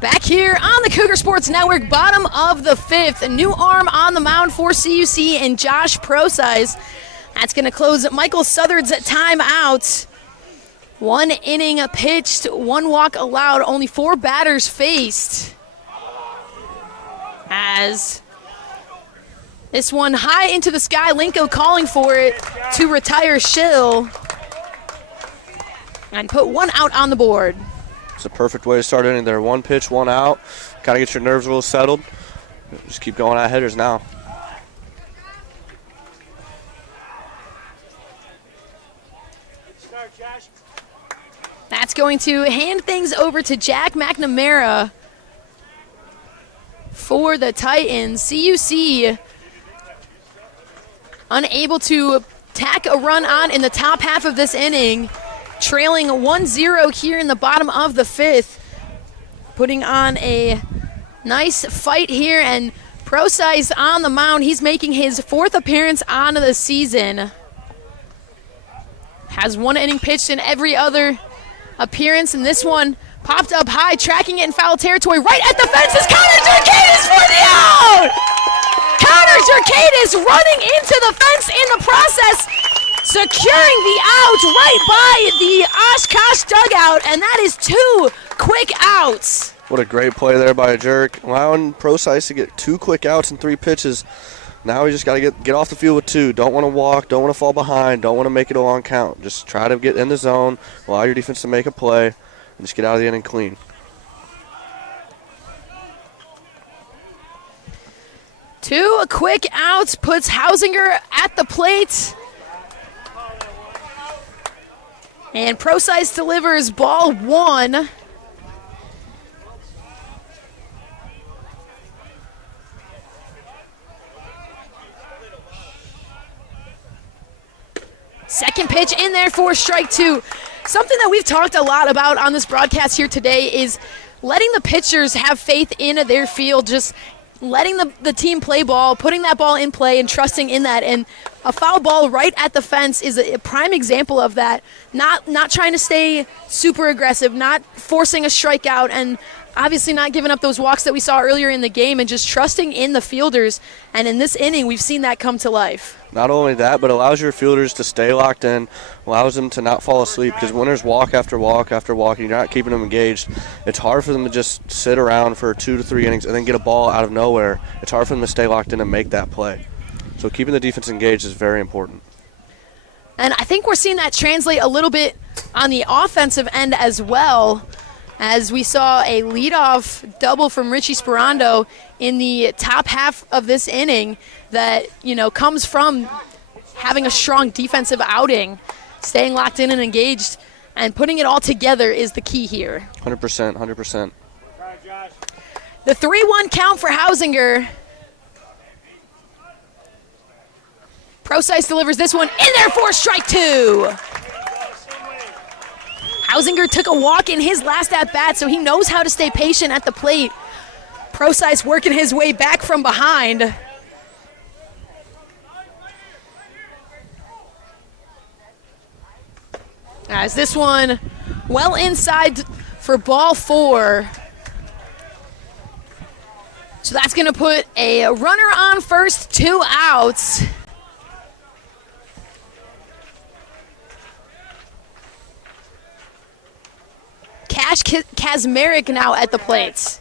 Back here on the Cougar Sports Network, bottom of the 5th. A new arm on the mound for CUC and Josh Prosize. That's going to close Michael Southard's timeout. 1 inning pitched, 1 walk allowed, only 4 batters faced. As This one high into the sky. Linko calling for it to retire Schill. And put one out on the board. It's a perfect way to start inning there. One pitch, one out. Kind of get your nerves a little settled. Just keep going at hitters now. That's going to hand things over to Jack McNamara for the Titans. CUC unable to tack a run on in the top half of this inning, trailing 1-0 here in the bottom of the fifth, putting on a nice fight here, and Procise on the mound. He's making his 4th appearance on the season. Has 1 inning pitched in every other appearance, and this one popped up high, tracking it in foul territory right at the fences. Connor Jerkaitis for the out! Connor Jerkaitis running into the fence in the process, securing the out right by the Oshkosh dugout, and that is 2 quick outs. What a great play there by a Jerk, allowing Procise to get 2 quick outs in 3 pitches. Now we just got to get off the field with 2. Don't want to walk, don't want to fall behind, don't want to make it a long count. Just try to get in the zone, allow your defense to make a play, and just get out of the inning clean. Two quick outs puts Hausinger at the plate. And Procise delivers ball 1. Second pitch in there for strike 2. Something that we've talked a lot about on this broadcast here today is letting the pitchers have faith in their field, just letting the team play ball, putting that ball in play and trusting in that. And a foul ball right at the fence is a prime example of that. Not trying to stay super aggressive, not forcing a strikeout, and obviously not giving up those walks that we saw earlier in the game, and just trusting in the fielders. And in this inning, we've seen that come to life. Not only that, but allows your fielders to stay locked in, allows them to not fall asleep, because when there's walk after walk after walk and you're not keeping them engaged, it's hard for them to just sit around for 2 to 3 innings and then get a ball out of nowhere. It's hard for them to stay locked in and make that play. So keeping the defense engaged is very important. And I think we're seeing that translate a little bit on the offensive end as well, as we saw a leadoff double from Richie Sperando in the top half of this inning that, comes from having a strong defensive outing. Staying locked in and engaged and putting it all together is the key here. 100%, 100%. The 3-1 count for Hausinger. Procise delivers this one in there for strike 2. Hausinger took a walk in his last at-bat, so he knows how to stay patient at the plate. Procise working his way back from behind. As this one well inside for ball 4. So that's going to put a runner on first, 2 outs. Cash Kazmarek now at the plates.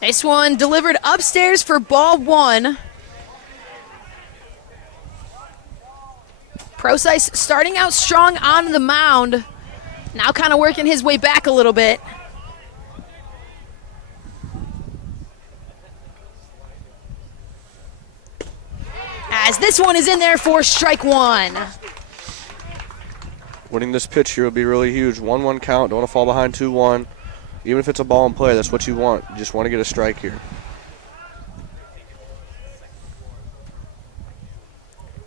Nice one delivered upstairs for ball 1. Procise starting out strong on the mound. Now kind of working his way back a little bit. As this one is in there for strike 1. Winning this pitch here will be really huge. 1-1 count. Don't want to fall behind 2-1. Even if it's a ball in play, that's what you want. You just want to get a strike here.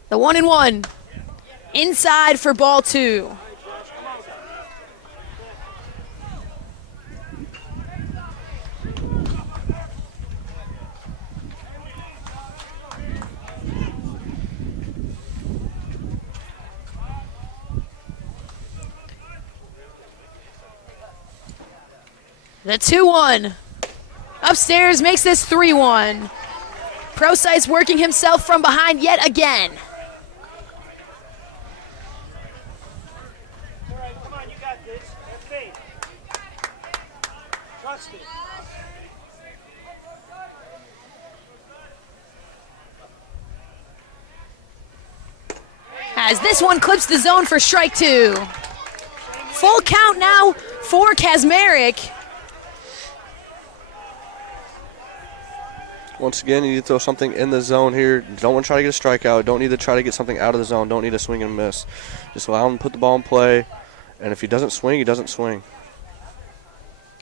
The 1-1. Inside for ball 2. The 2-1. Upstairs makes this 3-1. Procise working himself from behind yet again. Lost it. As this one clips the zone for strike two. Full count now for Kazmarek. Once again, you need to throw something in the zone here. Don't want to try to get a strikeout. Don't need to try to get something out of the zone. Don't need to swing and miss. Just allow him to put the ball in play. And if he doesn't swing, he doesn't swing.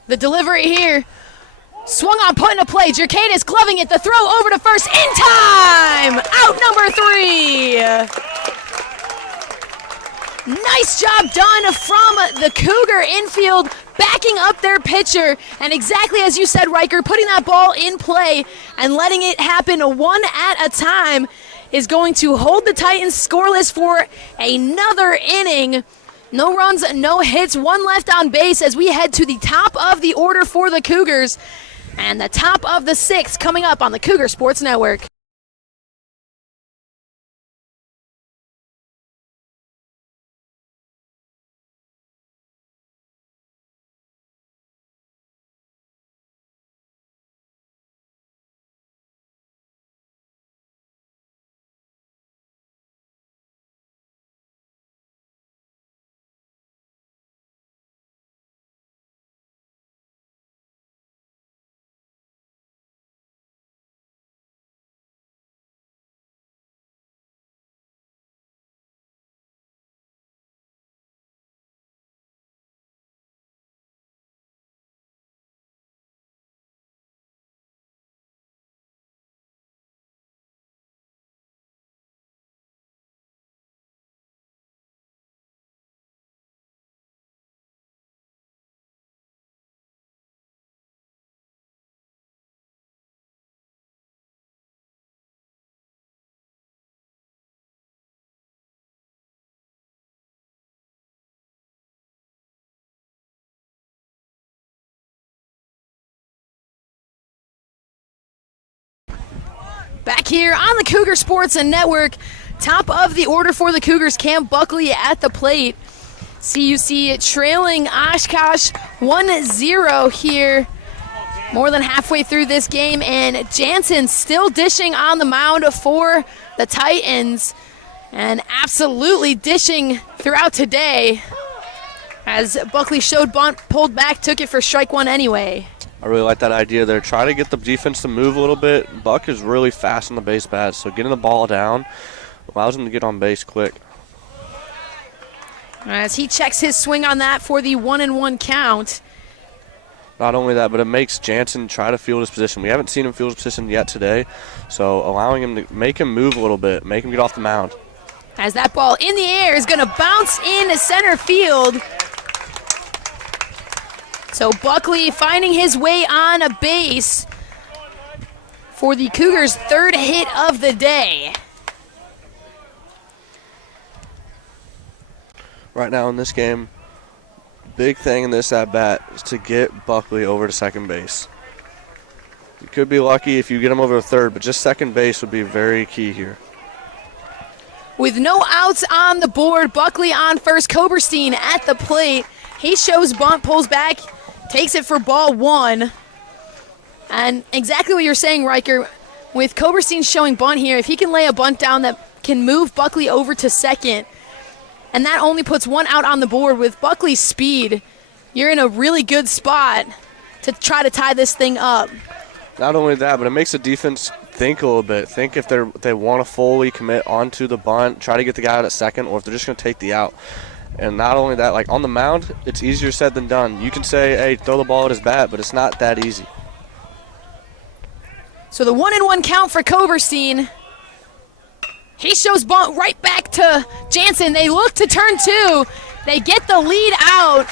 The delivery here. Swung on, put into play. Jerkadis gloving it. The throw over to first in time. Out number 3. Nice job done from the Cougar infield, backing up their pitcher. And exactly as you said, Riker, putting that ball in play and letting it happen one at a time is going to hold the Titans scoreless for another inning. No runs, no hits, one left on base as we head to the top of the order for the Cougars. And the top of the 6th coming up on the Cougar Sports Network. Back here on the Cougar Sports and Network, top of the order for the Cougars, Cam Buckley at the plate. CUC trailing Oshkosh 1-0 here, more than halfway through this game, and Jansen still dishing on the mound for the Titans, and absolutely dishing throughout today, as Buckley showed bunt, pulled back, took it for strike one anyway. I really like that idea there. Try to get the defense to move a little bit. Buck is really fast on the base paths, so getting the ball down allows him to get on base quick. As he checks his swing on that for the 1-1 count. Not only that, but it makes Jansen try to field his position. We haven't seen him field his position yet today, so allowing him to make him move a little bit, make him get off the mound. As that ball in the air is going to bounce in center field. So Buckley finding his way on a base for the Cougars' 3rd hit of the day. Right now in this game, big thing in this at-bat is to get Buckley over to second base. You could be lucky if you get him over to third, but just second base would be very key here. With no outs on the board, Buckley on first, Koberstein at the plate. He shows bunt, pulls back, takes it for ball 1. And exactly what you're saying, Riker, with Koberstein showing bunt here, if he can lay a bunt down that can move Buckley over to second, and that only puts 1 out on the board, with Buckley's speed, you're in a really good spot to try to tie this thing up. Not only that, but it makes the defense think a little bit. Think if they want to fully commit onto the bunt, try to get the guy out at second, or if they're just going to take the out. And not only that, like on the mound, it's easier said than done. You can say, hey, throw the ball at his bat, but it's not that easy. So the 1-1 count for Koberstein. He shows bunt right back to Jansen. They look to turn 2. They get the lead out.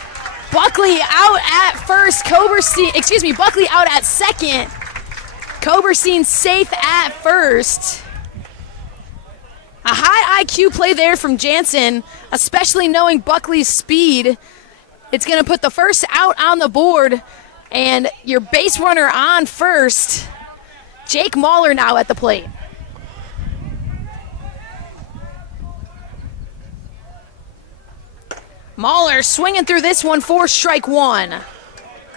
Buckley out at first. Buckley out at second. Koberstein safe at first. A high IQ play there from Jansen, especially knowing Buckley's speed. It's going to put the first out on the board, and your base runner on first. Jake Mahler now at the plate. Mahler swinging through this one for strike 1.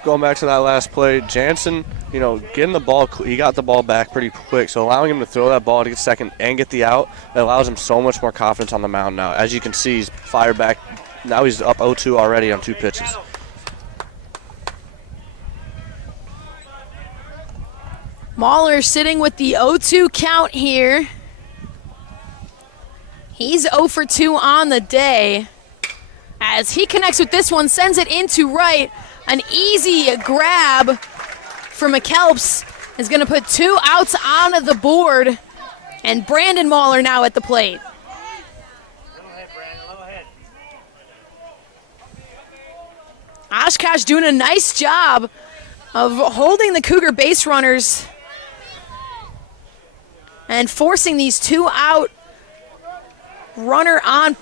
going back to that last play, Jansen, getting the ball, he got the ball back pretty quick, so allowing him to throw that ball to get second and get the out, it allows him so much more confidence on the mound now. As you can see, he's fired back. Now he's up 0-2 already on 2 pitches. Mahler sitting with the 0-2 count here. He's 0 for 2 on the day. As he connects with this one, sends it into right. An easy grab for McKelps is going to put 2 outs on the board. And Brandon Mahler now at the plate. Go ahead, Brandon. Go ahead. Oshkosh doing a nice job of holding the Cougar base runners and forcing these 2-out runner-on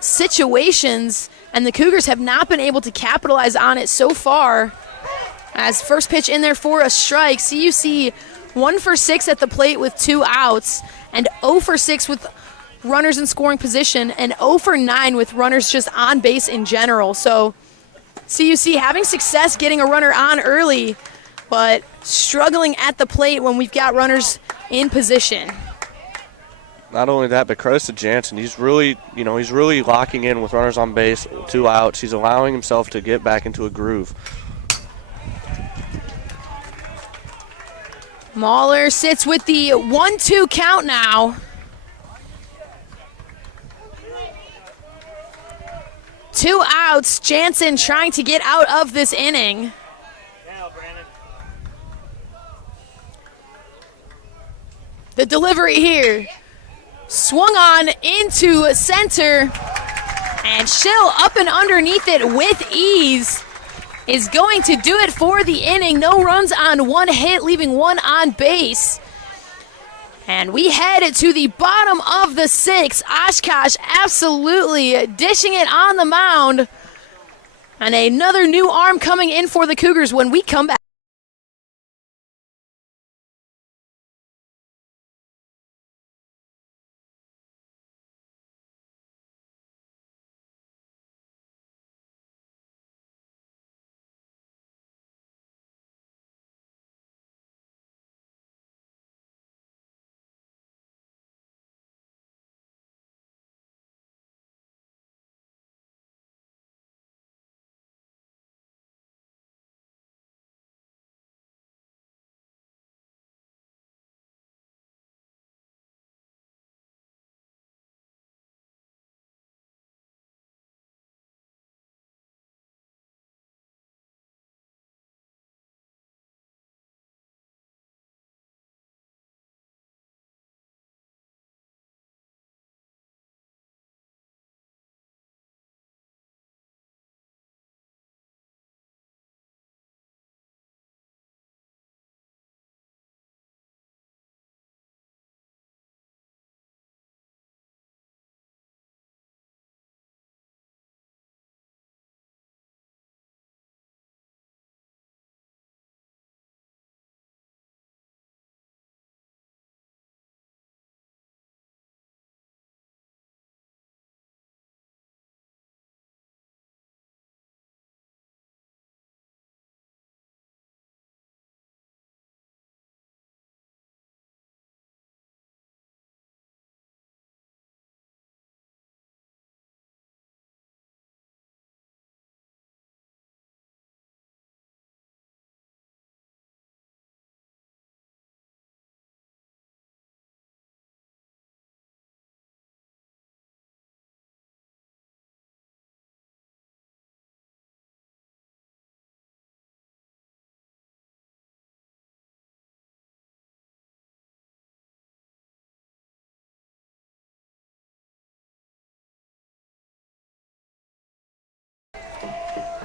situations, and the Cougars have not been able to capitalize on it so far. As first pitch in there for a strike, CUC 1 for 6 at the plate with 2 outs, and 0 for 6 with runners in scoring position, and 0 for 9 with runners just on base in general. So CUC having success getting a runner on early, but struggling at the plate when we've got runners in position. Not only that, but credit to Jansen. He's really, he's really locking in with runners on base, 2 outs. He's allowing himself to get back into a groove. Mahler sits with the 1-2 count now. 2 outs. Jansen trying to get out of this inning. Now, Brandon. The delivery here. Swung on into center. And Schill up and underneath it with ease is going to do it for the inning. No runs on 1 hit, leaving 1 on base. And we head to the bottom of the 6th. Oshkosh absolutely dishing it on the mound. And another new arm coming in for the Cougars when we come back.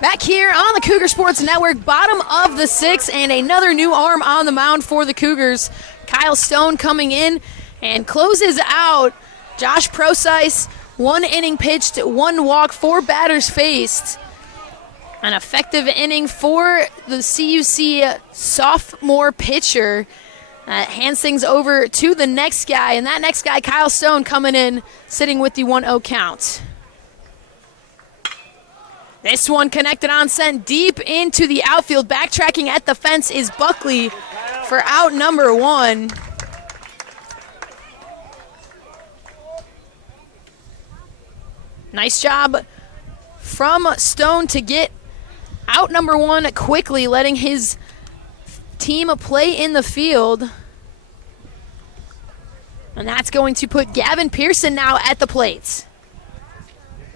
Back here on the Cougar Sports Network, bottom of the 6th, and another new arm on the mound for the Cougars. Kyle Stone coming in and closes out Josh Procyse. 1 inning pitched, 1 walk, 4 batters faced. An effective inning for the CUC sophomore pitcher. Hands things over to the next guy, and that next guy, Kyle Stone, coming in, sitting with the 1-0 count. This one connected on, sent deep into the outfield. Backtracking at the fence is Buckley for out number 1. Nice job from Stone to get out number 1 quickly, letting his team play in the field. And that's going to put Gavin Pearson now at the plate.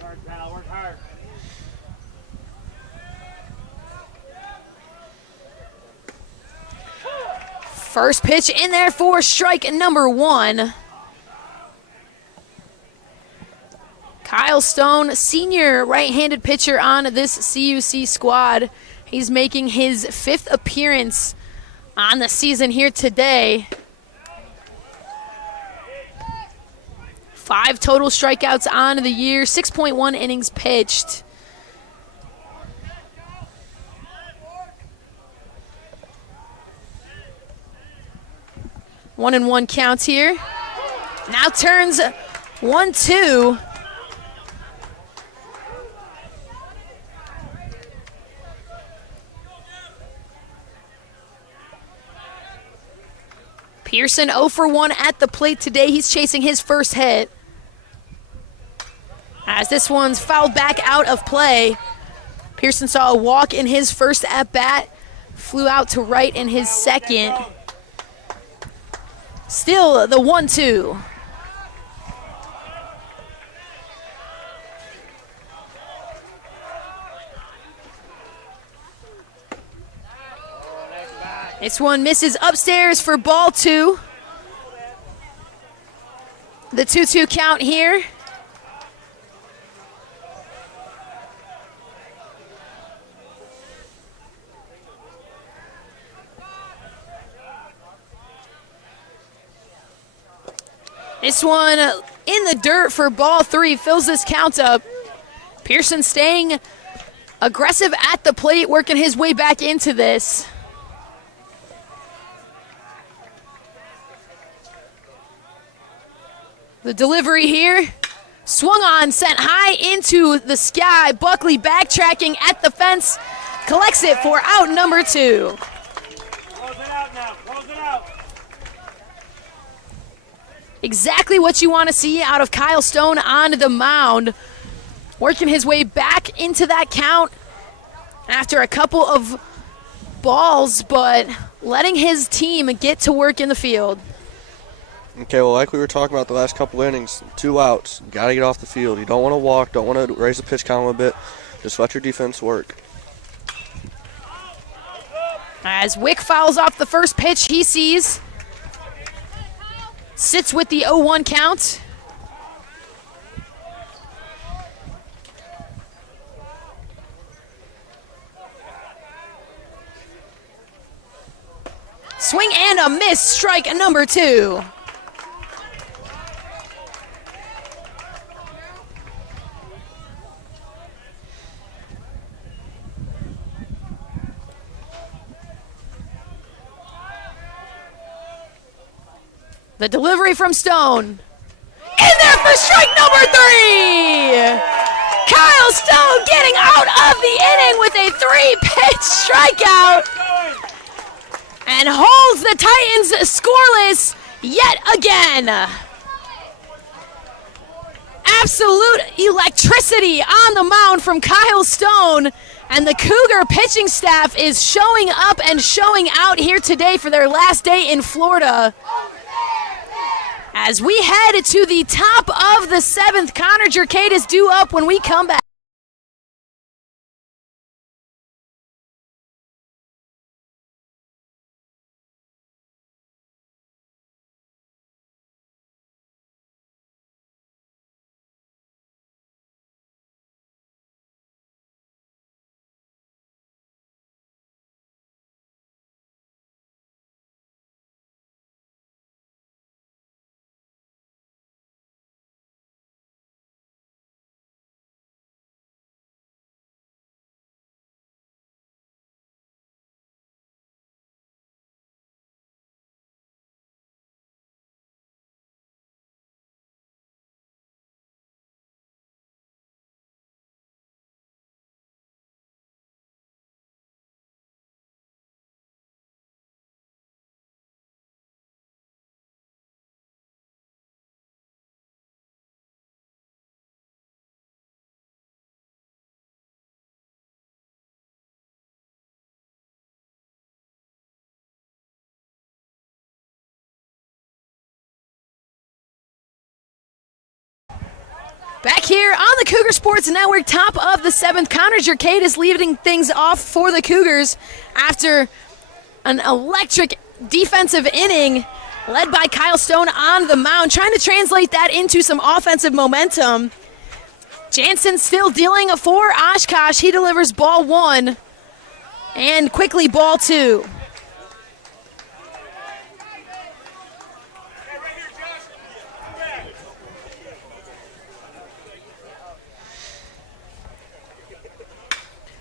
Work hard, pal. Work hard. First pitch in there for strike number 1. Kyle Stone, senior right-handed pitcher on this CUC squad. He's making his 5th appearance on the season here today. 5 total strikeouts on the year, 6.1 innings pitched. One and one counts here. Now turns 1-2. Pearson 0 for 1 at the plate today. He's chasing his first hit. As this one's fouled back out of play. Pearson saw a walk in his first at-bat. Flew out to right in his second. Still the 1-2. This one misses upstairs for ball 2. The 2-2 count here. This one in the dirt for ball 3, fills this count up. Pearson staying aggressive at the plate, working his way back into this. The delivery here, swung on, sent high into the sky. Buckley backtracking at the fence, collects it for out number 2. Close it out now. Close it out. Exactly what you want to see out of Kyle Stone on the mound. Working his way back into that count after a couple of balls, but letting his team get to work in the field. Okay, well, like we were talking about the last couple innings, 2 outs, got to get off the field. You don't want to walk, don't want to raise the pitch count a little bit. Just let your defense work. As Wick fouls off the first pitch he sees. Sits with the 0-1 count. Swing and a miss, strike number 2. The delivery from Stone. In there for strike number 3! Kyle Stone getting out of the inning with a 3-pitch strikeout and holds the Titans scoreless yet again. Absolute electricity on the mound from Kyle Stone, and the Cougar pitching staff is showing up and showing out here today for their last day in Florida. As we head to the top of the 7th, Connor Jerkate is due up when we come back. Back here on the Cougar Sports Network, top of the 7th, Connor Jerkade is leading things off for the Cougars after an electric defensive inning led by Kyle Stone on the mound, trying to translate that into some offensive momentum. Jansen still dealing for Oshkosh. He delivers ball 1 and quickly ball 2.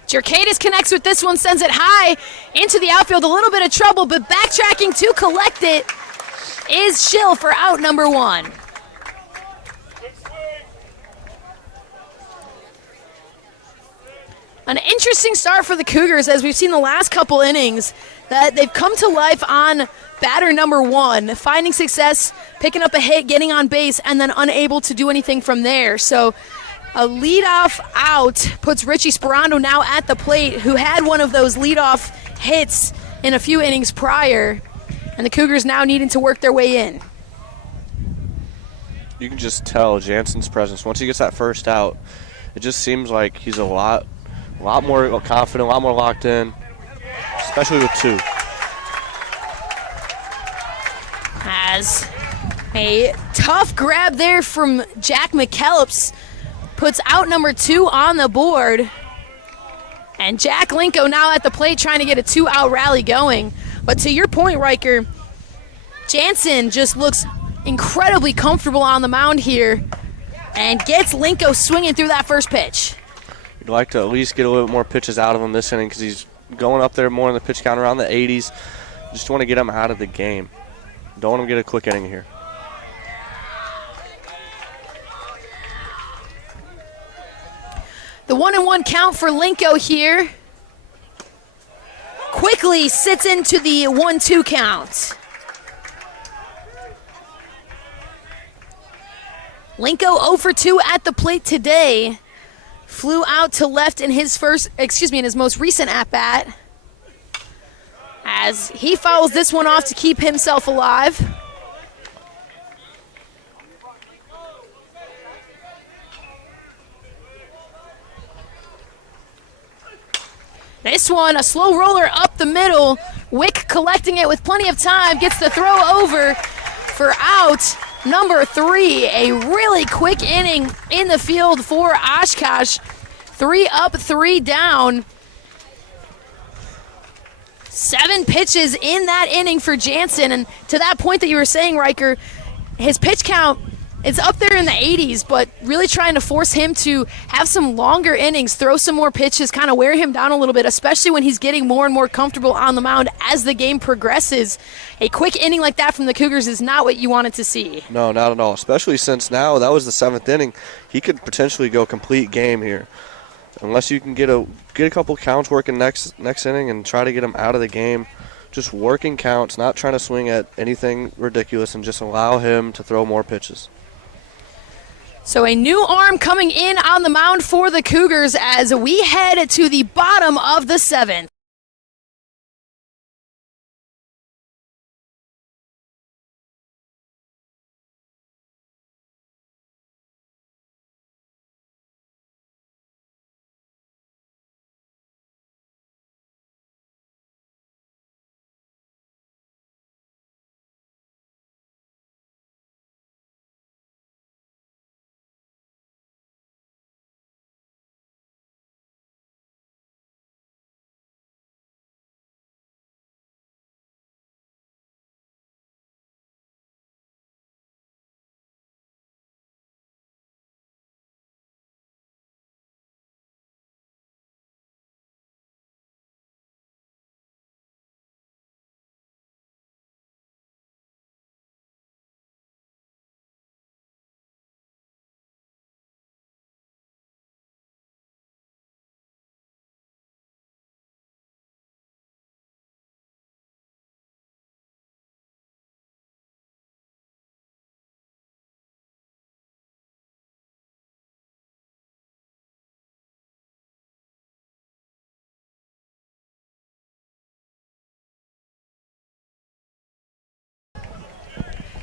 Jerkadis connects with this one, sends it high into the outfield. A little bit of trouble, but backtracking to collect it is Schill for out number 1. An interesting start for the Cougars, as we've seen the last couple innings, that they've come to life on batter number 1, finding success, picking up a hit, getting on base, and then unable to do anything from there. So a leadoff out puts Richie Sperando now at the plate, who had one of those leadoff hits in a few innings prior, and the Cougars now needing to work their way in. You can just tell Jansen's presence. Once he gets that first out, it just seems like he's a lot more confident, a lot more locked in, especially with 2. As a tough grab there from Jack McKellips puts out number 2 on the board. And Jack Linko now at the plate trying to get a 2-out rally going. But to your point, Riker, Jansen just looks incredibly comfortable on the mound here and gets Linko swinging through that first pitch. You'd like to at least get a little bit more pitches out of him this inning because he's going up there more in the pitch count around the 80s. Just want to get him out of the game. Don't want him to get a quick inning here. The 1-1 count for Linko here. Quickly sits into the 1-2 count. Linko 0 for 2 at the plate today. Flew out to left in his most recent at-bat, as he fouls this one off to keep himself alive. This one, a slow roller up the middle. Wick collecting it with plenty of time, gets the throw over for out number 3. A really quick inning in the field for Oshkosh. 3 up, 3 down. 7 pitches in that inning for Jansen. And to that point that you were saying, Riker, his pitch count, it's up there in the 80s, but really trying to force him to have some longer innings, throw some more pitches, kind of wear him down a little bit, especially when he's getting more and more comfortable on the mound as the game progresses. A quick inning like that from the Cougars is not what you wanted to see. No, not at all, especially since now that was the 7th inning. He could potentially go complete game here. Unless you can get a couple counts working next inning and try to get him out of the game. Just working counts, not trying to swing at anything ridiculous, and just allow him to throw more pitches. So a new arm coming in on the mound for the Cougars as we head to the bottom of the 7th.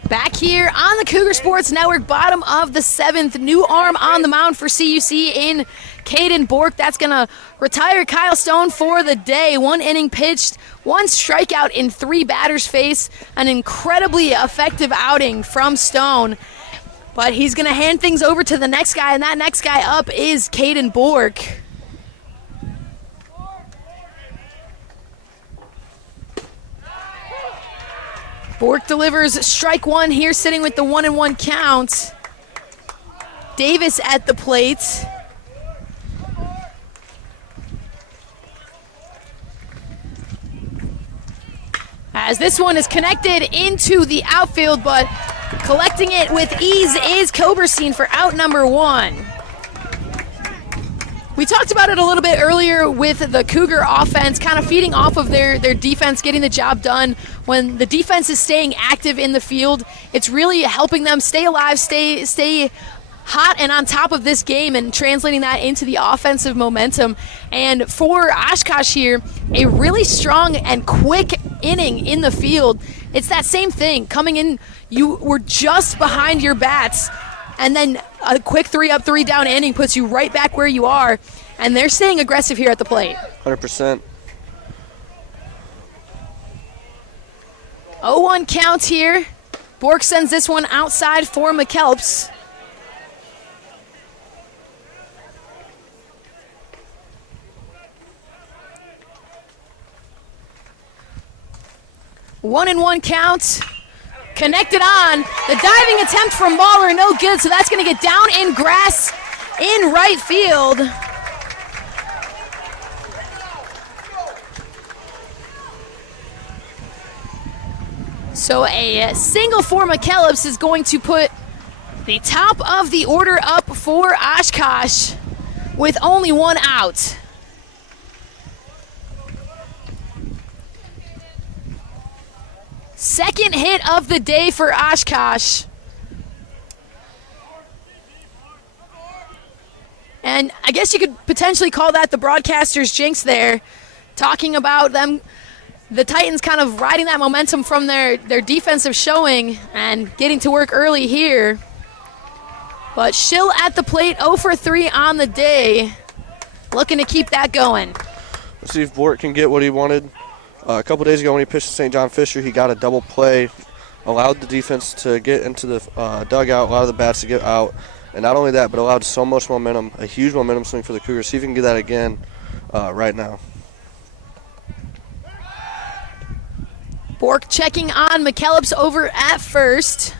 Back here on the Cougar Sports Network, bottom of the 7th, new arm on the mound for CUC in Caden Bork. That's going to retire Kyle Stone for the day. 1 inning pitched, 1 strikeout in 3 batters face. An incredibly effective outing from Stone. But he's going to hand things over to the next guy, and that next guy up is Caden Bork. Bork delivers strike 1 here, sitting with the 1-1 count. Davis at the plate. As this one is connected into the outfield, but collecting it with ease is Koberstein for out number 1. We talked about it a little bit earlier with the Cougar offense, kind of feeding off of their defense, getting the job done. When the defense is staying active in the field, it's really helping them stay alive, stay hot and on top of this game, and translating that into the offensive momentum. And for Oshkosh here, a really strong and quick inning in the field. It's that same thing. Coming in, you were just behind your bats, and then a quick 3-up, 3-down inning puts you right back where you are, and they're staying aggressive here at the plate. 100%. 0-1 count here. Bork sends this one outside for McKelps. One and 1 count. Connected on. The diving attempt from Mahler, no good, so that's going to get down in grass in right field. So a single for McKellips is going to put the top of the order up for Oshkosh with only 1 out. Second hit of the day for Oshkosh. And I guess you could potentially call that the broadcaster's jinx there, talking about them, the Titans kind of riding that momentum from their defensive showing and getting to work early here. But Schill at the plate, 0 for 3 on the day, looking to keep that going. Let's see if Bork can get what he wanted. A couple days ago when he pitched to St. John Fisher, he got a double play, allowed the defense to get into the dugout, allowed the bats to get out, and not only that, but allowed so much momentum, a huge momentum swing for the Cougars. See if he can get that again right now. Bork checking on McKellips over at first.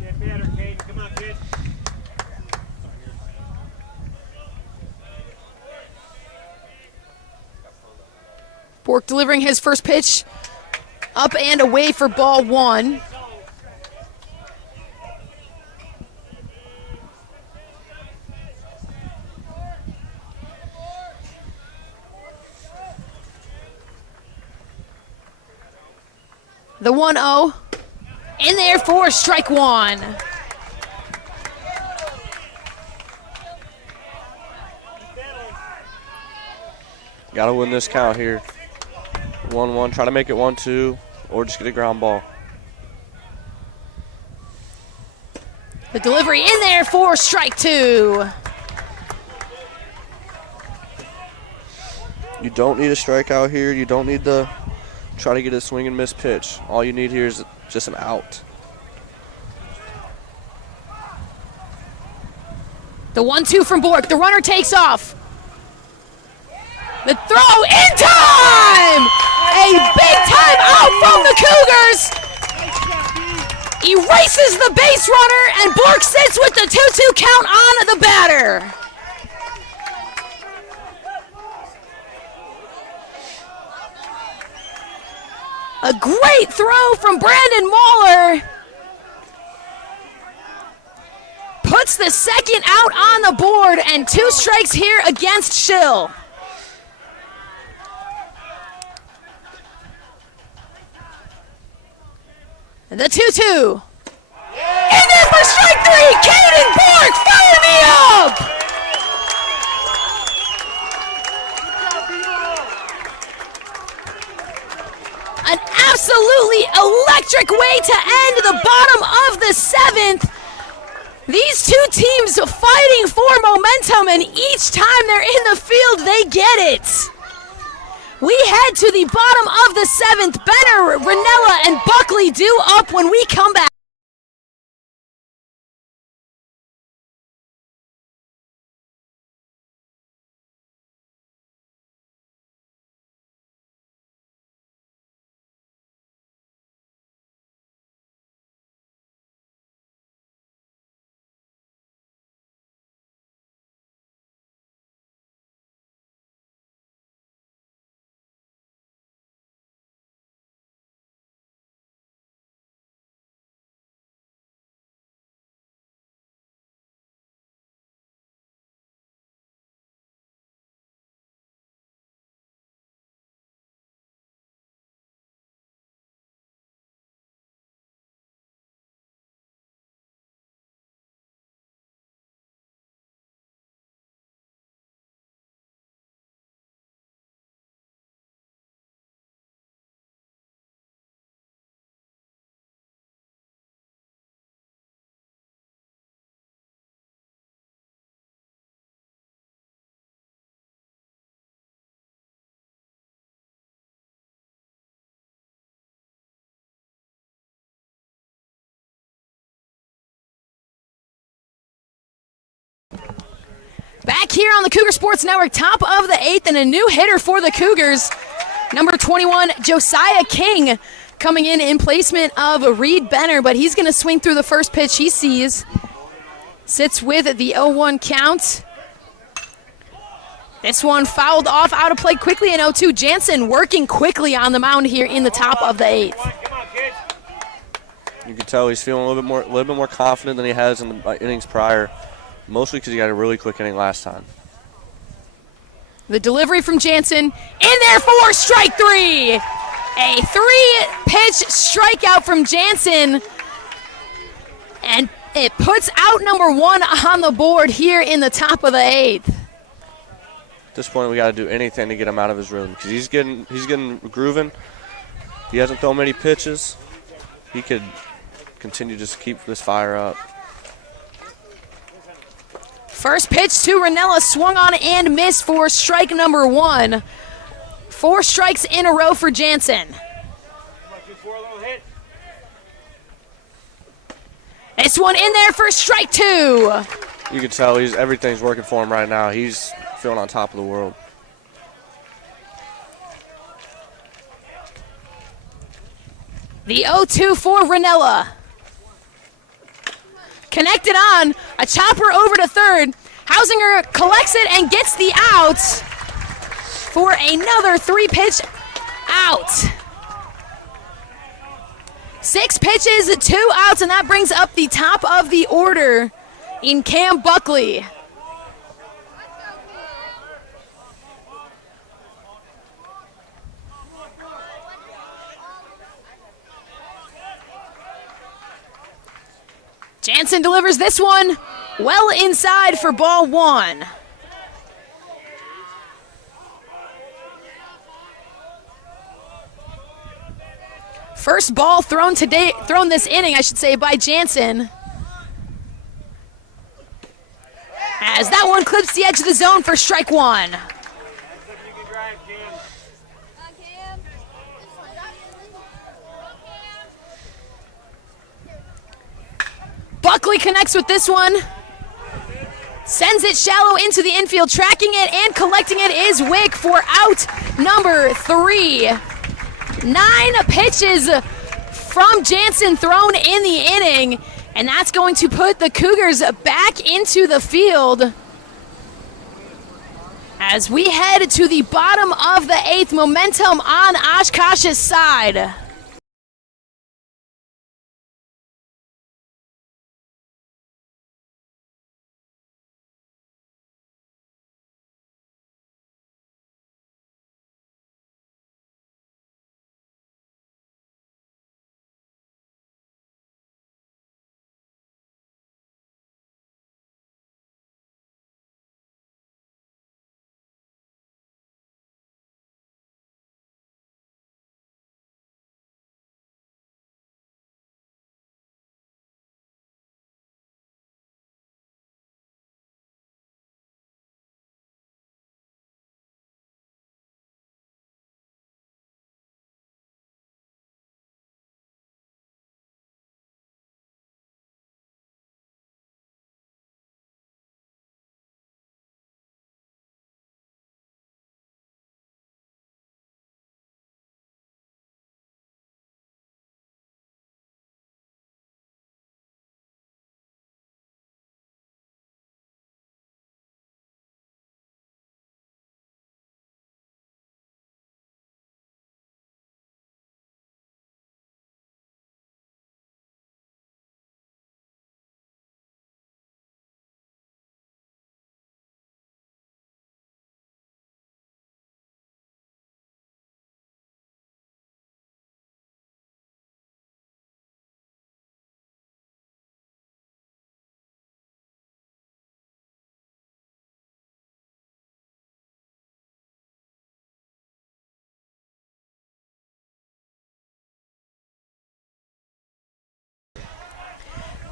Get better, Caden. Come on, kid. Bork delivering his first pitch up and away for ball 1. The 1-0 in there for strike 1. Got to win this count here. 1-1, try to make it 1-2, or just get a ground ball. The delivery in there for strike 2. You don't need a strikeout here. You don't need to try to get a swing and miss pitch. All you need here is just an out. The 1-2 from Bork. The runner takes off. The throw in time! A big time out from the Cougars. Erases the base runner, and Bork sits with the 2-2 count on the batter. A great throw from Brandon Mahler. Puts the second out on the board, and 2 strikes here against Schill. The 2-2. And then for strike 3, Caden Bork, fire me up! An absolutely electric way to end the bottom of the 7th. These two teams fighting for momentum, and each time they're in the field, they get it. We head to the bottom of the 7th. Benner, Ranella, and Buckley due up when we come back. Back here on the Cougar Sports Network, top of the 8th, and a new hitter for the Cougars. Number 21, Josiah King, coming in placement of Reed Benner, but he's going to swing through the first pitch he sees. Sits with the 0-1 count. This one fouled off out of play quickly in 0-2. Jansen working quickly on the mound here in the top of the 8th. You can tell he's feeling a little bit more confident than he has in the innings prior, mostly because he got a really quick inning last time. The delivery from Jansen, in there for strike 3. A 3-pitch strikeout from Jansen, and it puts out number 1 on the board here in the top of the 8th. At this point, we got to do anything to get him out of his rhythm because he's getting grooving. He hasn't thrown many pitches. He could continue to just keep this fire up. First pitch to Ranella, swung on and missed for strike number 1. 4 strikes in a row for Jansen. This one in there for strike 2. You can tell everything's working for him right now. He's feeling on top of the world. The 0-2 for Ranella. Connected on, a chopper over to third. Hausinger collects it and gets the out for another 3-pitch out. 6 pitches, 2 outs, and that brings up the top of the order in Cam Buckley. Jansen delivers this one well inside for ball 1. First ball thrown this inning, I should say, by Jansen. As that one clips the edge of the zone for strike 1. Buckley connects with this one. Sends it shallow into the infield. Tracking it and collecting it is Wick for out number 3. 9 pitches from Jansen thrown in the inning. And that's going to put the Cougars back into the field. As we head to the bottom of the 8th, momentum on Oshkosh's side.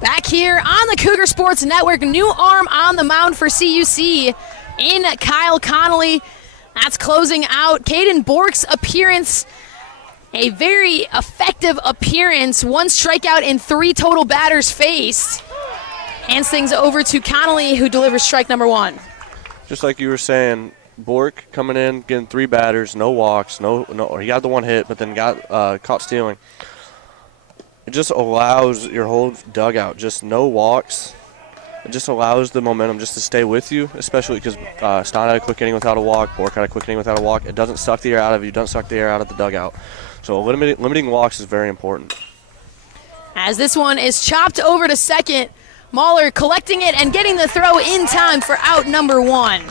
Back here on the Cougar Sports Network, new arm on the mound for CUC in Kyle Connolly. That's closing out Caden Bork's appearance. A very effective appearance. 1 strikeout and 3 total batters faced. Hands things over to Connolly, who delivers strike number 1. Just like you were saying, Bork coming in, getting 3 batters, no walks, no. He got the 1 hit, but then got caught stealing. It just allows your whole dugout, just no walks. It just allows the momentum just to stay with you, especially because Stein had a quick inning without a walk, Bork had a quick inning without a walk. It doesn't suck the air out of you, doesn't suck the air out of the dugout. So limiting walks is very important. As this one is chopped over to second, Mahler collecting it and getting the throw in time for out number 1.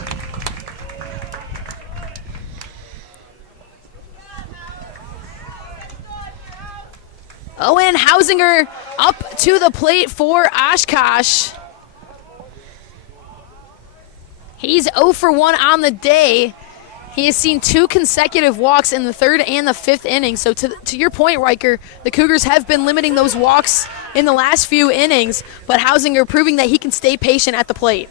Owen Hausinger up to the plate for Oshkosh. He's 0 for 1 on the day. He has seen 2 consecutive walks in the 3rd and the 5th inning. So to your point, Riker, the Cougars have been limiting those walks in the last few innings, but Hausinger proving that he can stay patient at the plate.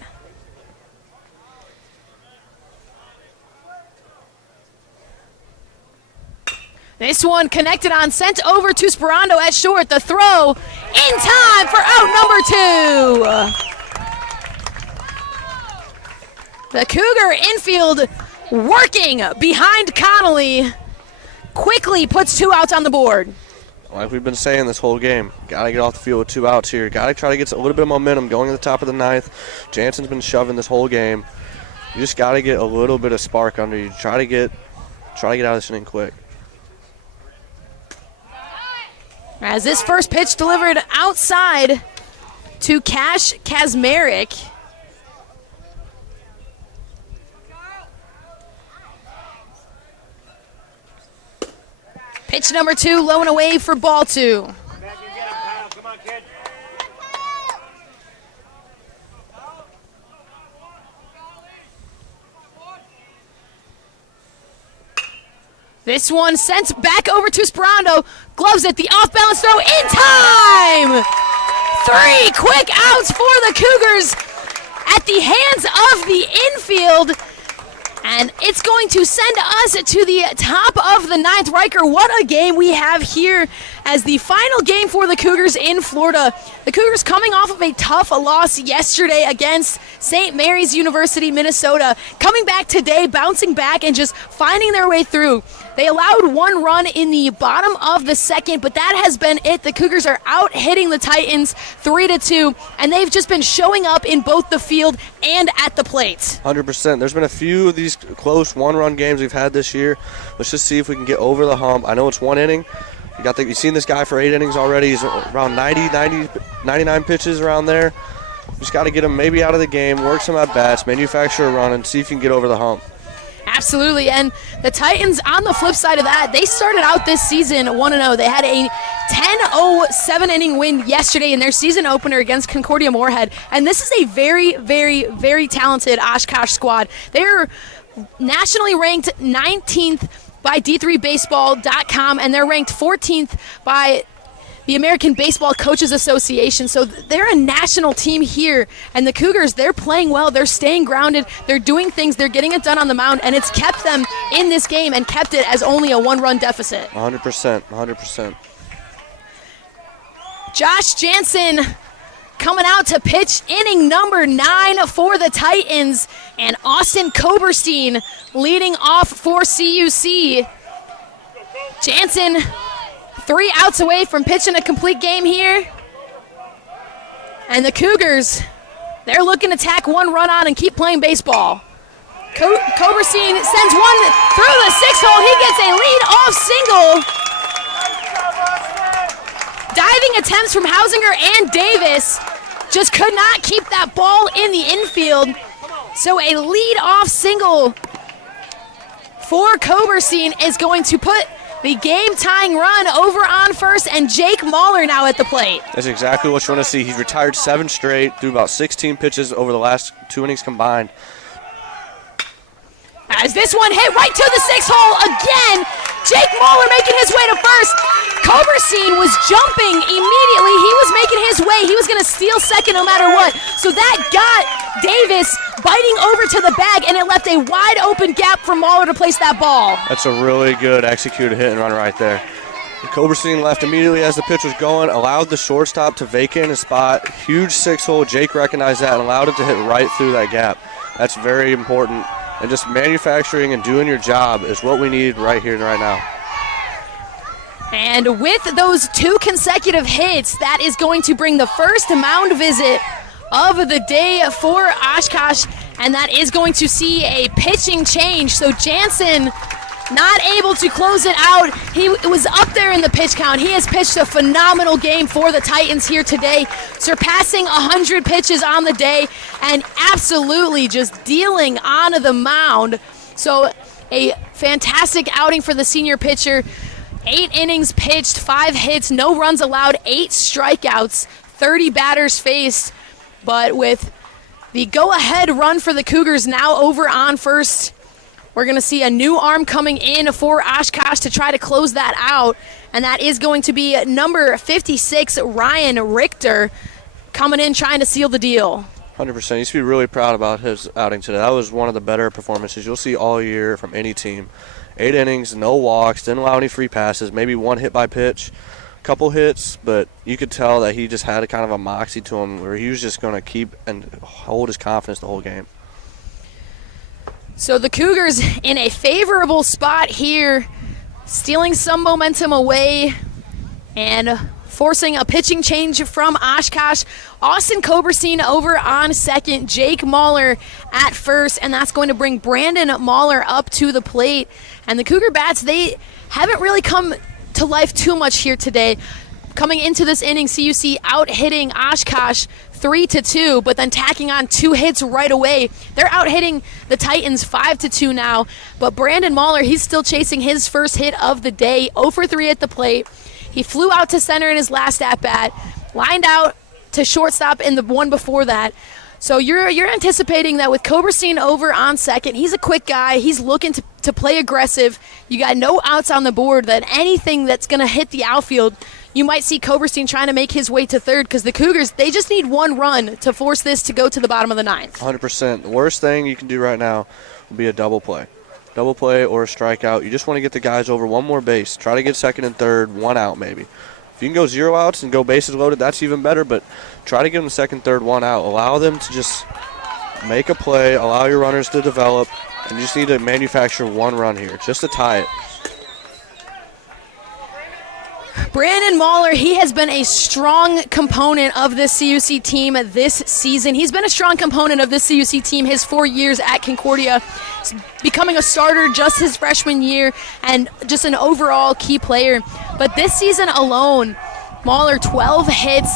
This one connected on, sent over to Sperando at short. The throw in time for out number 2. The Cougar infield working behind Connolly. Quickly puts 2 outs on the board. Like we've been saying this whole game, got to get off the field with 2 outs here. Got to try to get a little bit of momentum going to the top of the 9th. Jansen's been shoving this whole game. You just got to get a little bit of spark under you. Try to get out of this inning quick. As this first pitch delivered outside to Cash Kazmarek. Pitch number 2, low and away for ball 2. Back and get him, Kyle. Come on, kid. This one sent back over to Sperando. Gloves it, the off-balance throw in time! 3 quick outs for the Cougars at the hands of the infield. And it's going to send us to the top of the 9th. Riker, what a game we have here as the final game for the Cougars in Florida. The Cougars coming off of a tough loss yesterday against St. Mary's University, Minnesota. Coming back today, bouncing back and just finding their way through. They allowed 1 run in the bottom of the 2nd, but that has been it. The Cougars are out hitting the Titans 3-2, and they've just been showing up in both the field and at the plate. 100%. There's been a few of these close 1-run games we've had this year. Let's just see if we can get over the hump. I know it's 1 inning. You've seen this guy for 8 innings already. He's around 99 pitches around there. Just got to get him maybe out of the game, work some at-bats, manufacture a run, and see if you can get over the hump. Absolutely, and the Titans, on the flip side of that, they started out this season 1-0. They had a 10-0 7-inning win yesterday in their season opener against Concordia Moorhead, and this is a very, very, very talented Oshkosh squad. They're nationally ranked 19th by D3Baseball.com, and they're ranked 14th by the American Baseball Coaches Association. So they're a national team here, and the Cougars, they're playing well, they're staying grounded, they're doing things, they're getting it done on the mound, and it's kept them in this game and kept it as only a 1-run deficit. 100%. Josh Jansen coming out to pitch inning number 9 for the Titans, and Austin Koberstein leading off for CUC. Jansen 3 outs away from pitching a complete game here. And the Cougars, they're looking to tack 1 run on and keep playing baseball. Koberstein sends 1 through the 6th hole. He gets a lead-off single. Diving attempts from Hausinger and Davis just could not keep that ball in the infield. So a lead-off single for Koberstein is going to put the game-tying run over on first, and Jake Mahler now at the plate. That's exactly what you want to see. He's retired 7 straight, threw about 16 pitches over the last 2 innings combined. As this one hit right to the 6th hole again, Jake Mahler making his way to first. Koberstein was jumping immediately. He was making his way. He was going to steal second no matter what. So that got Davis biting over to the bag, and it left a wide open gap for Mahler to place that ball. That's a really good executed hit and run right there. Koberstein left immediately as the pitch was going, allowed the shortstop to vacate his spot. Huge 6-hole. Jake recognized that and allowed it to hit right through that gap. That's very important. And just manufacturing and doing your job is what we need right here and right now. And with those 2 consecutive hits, that is going to bring the first mound visit of the day for Oshkosh, and that is going to see a pitching change. So Jansen not able to close it out. He was up there in the pitch count. He has pitched a phenomenal game for the Titans here today, surpassing 100 pitches on the day and absolutely just dealing on the mound. So a fantastic outing for the senior pitcher. 8 innings pitched, 5 hits, no runs allowed, 8 strikeouts, 30 batters faced. But with the go-ahead run for the Cougars now over on first, we're going to see a new arm coming in for Oshkosh to try to close that out, and that is going to be number 56, Ryan Richter, coming in trying to seal the deal. 100%. You should be really proud about his outing today. That was one of the better performances you'll see all year from any team. 8 innings, no walks, didn't allow any free passes, maybe 1 hit by pitch, couple hits, but you could tell that he just had a kind of a moxie to him where he was just going to keep and hold his confidence the whole game. So the Cougars in a favorable spot here, stealing some momentum away and forcing a pitching change from Oshkosh. Austin Koberstein over on second, Jake Mahler at first, and that's going to bring Brandon Mahler up to the plate. And the Cougar bats, they haven't really come to life too much here today. Coming into this inning, CUC out hitting Oshkosh 3-2, but then tacking on 2 hits right away. They're out hitting the Titans 5-2 now, but Brandon Mahler, he's still chasing his first hit of the day, 0 for 3 at the plate. He flew out to center in his last at-bat, lined out to shortstop in the one before that. So you're anticipating that with Koberstein over on second, he's a quick guy, he's looking to play aggressive. You got no outs on the board, that anything that's going to hit the outfield, you might see Koberstein trying to make his way to third, because the Cougars, they just need 1 run to force this to go to the bottom of the 9th. 100%. The worst thing you can do right now would be a double play. Double play or a strikeout. You just want to get the guys over 1 more base. Try to get second and third, 1 out maybe. If you can go 0 outs and go bases loaded, that's even better, but try to give them second, third, 1 out. Allow them to just make a play, allow your runners to develop, and you just need to manufacture 1 run here just to tie it. Brandon Mahler, he has been a strong component of this CUC team this season. He's been a strong component of this CUC team his 4 years at Concordia, becoming a starter just his freshman year and just an overall key player. But this season alone, Mahler 12 hits.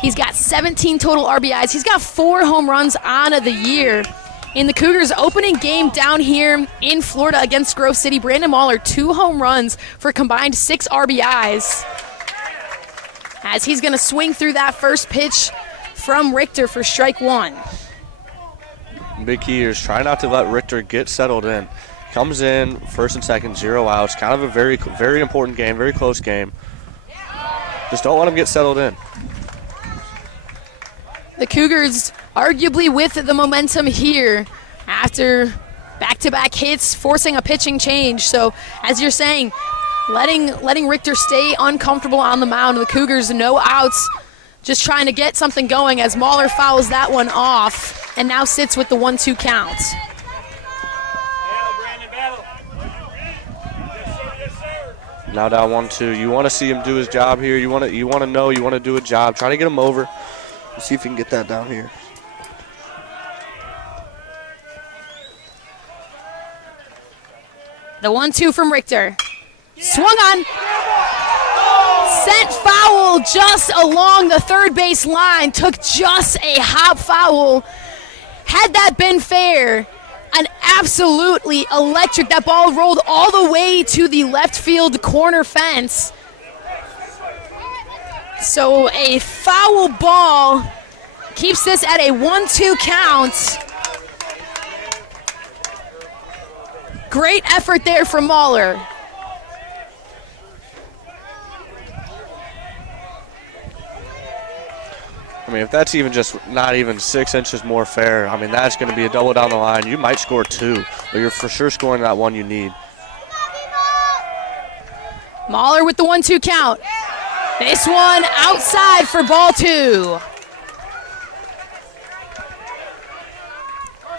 He's got 17 total RBIs. He's got 4 home runs on the year. In the Cougars' opening game down here in Florida against Grove City, Brandon Mahler, 2 home runs for a combined 6 RBIs. As he's going to swing through that first pitch from Richter for strike 1. Big key here is try not to let Richter get settled in. Comes in, first and second, 0 outs. Kind of a very, very important game, very close game. Just don't let him get settled in. The Cougars arguably with the momentum here after back-to-back hits, forcing a pitching change. So as you're saying, letting Richter stay uncomfortable on the mound. The Cougars, no outs, just trying to get something going as Mahler fouls that one off and now sits with the 1-2 count. Now down 1-2. You want to see him do his job here. You want to do a job. Try to get him over. Let's see if we can get that down here. The 1-2 from Richter. Swung on. Sent foul just along the third base line. Took just a hop foul. Had that been fair, an absolutely electric. That ball rolled all the way to the left field corner fence. So a foul ball keeps this at a 1-2 count. Great effort there from Mahler. I mean, if that's even just not even 6 inches more fair, I mean, that's going to be a double down the line. You might score 2, but you're for sure scoring that one you need. Mahler with the 1-2 count. This one outside for ball 2.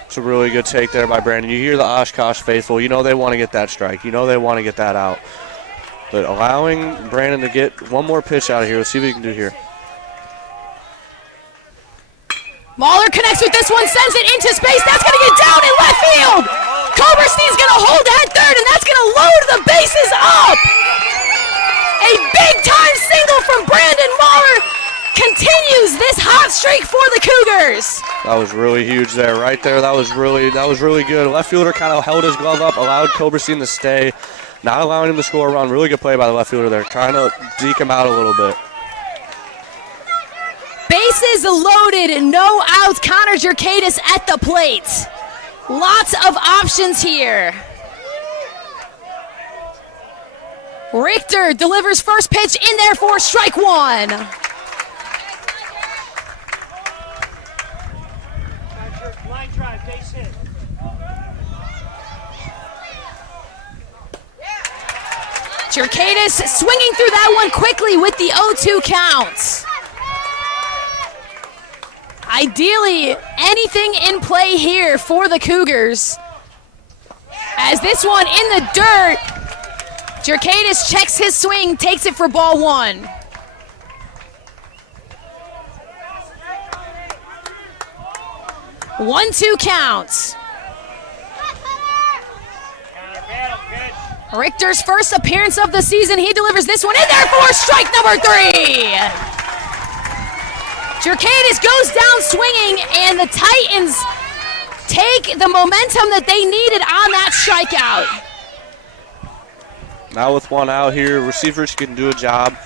It's a really good take there by Brandon. You hear the Oshkosh faithful. You know they want to get that strike. You know they want to get that out. But allowing Brandon to get one more pitch out of here. Let's see what he can do here. Mahler connects with this one, sends it into space. That's going to get down in left field. Koberstein's going to hold at third, and that's going to load the bases up. A big-time single from Brandon Mahler continues this hot streak for the Cougars. That was really huge there, right there. That was really good. Left fielder kind of held his glove up, allowed Koberstein to stay, not allowing him to score a run. Really good play by the left fielder there, trying to deke him out a little bit. Bases loaded, no outs. Connor Jerkadis at the plate. Lots of options here. Richter delivers first pitch in there for strike 1. Line drive, base hit. Jerkadis swinging through that one quickly with the 0-2 count. Ideally, anything in play here for the Cougars. As this one in the dirt, Jerkadis checks his swing, takes it for ball 1. One-two counts. Richter's first appearance of the season. He delivers this one in there for strike number 3. Jerkadis goes down swinging, and the Titans take the momentum that they needed on that strikeout. Now with one out here, receivers can do a job.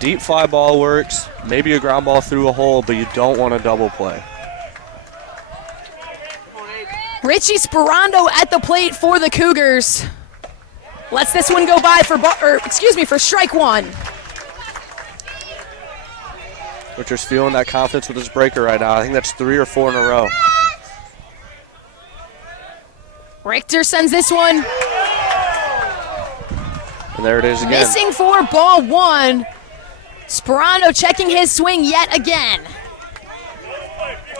Deep fly ball works, maybe a ground ball through a hole, but you don't want a double play. Richie Sperando at the plate for the Cougars. Lets this one go by for strike 1. Richter's feeling that confidence with his breaker right now. I think that's 3 or 4 in a row. Richter sends this one. And there it is again. Missing for ball 1. Sperando checking his swing yet again.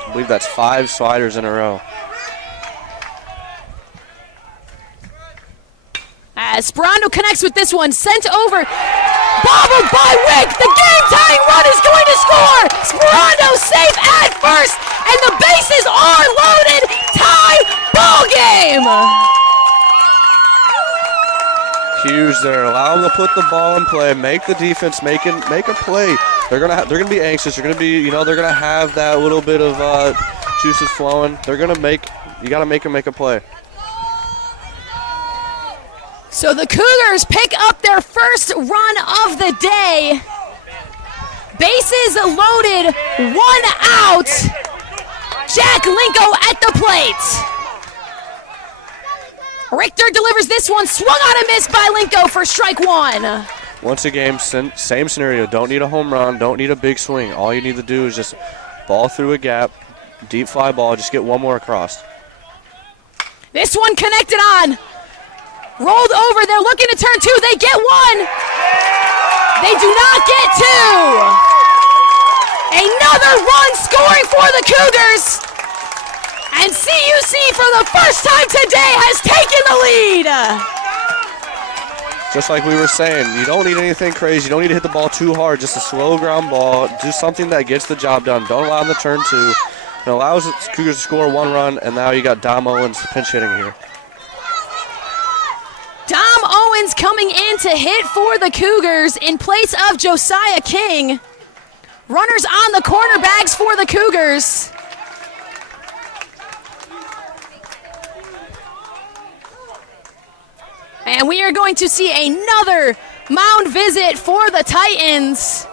I believe that's 5 sliders in a row. As Sperando connects with this one, sent over, bobbled by Wick. The game-tying run is going to score. Sperando safe at first, and the bases are loaded. Tie ball game. Huge there. Allow them to put the ball in play, make the defense make a play. They're gonna be anxious. They're gonna be, they're gonna have that little bit of juices flowing. You gotta make them make a play. So the Cougars pick up their first run of the day. Bases loaded, 1 out. Jack Linko at the plate. Richter delivers this one, swung on a miss by Linko for strike 1. Once again, same scenario. Don't need a home run, don't need a big swing. All you need to do is just ball through a gap, deep fly ball, just get one more across. This one connected on. Rolled over, they're looking to turn 2, they get 1. They do not get 2. Another run scoring for the Cougars. And CUC for the first time today has taken the lead. Just like we were saying, you don't need anything crazy. You don't need to hit the ball too hard, just a slow ground ball. Do something that gets the job done. Don't allow them to turn 2. It allows the Cougars to score 1 run, and now you got Dom Owens pinch hitting here. Dom Owens coming in to hit for the Cougars in place of Josiah King. Runners on the corner bags for the Cougars. And we are going to see another mound visit for the Titans.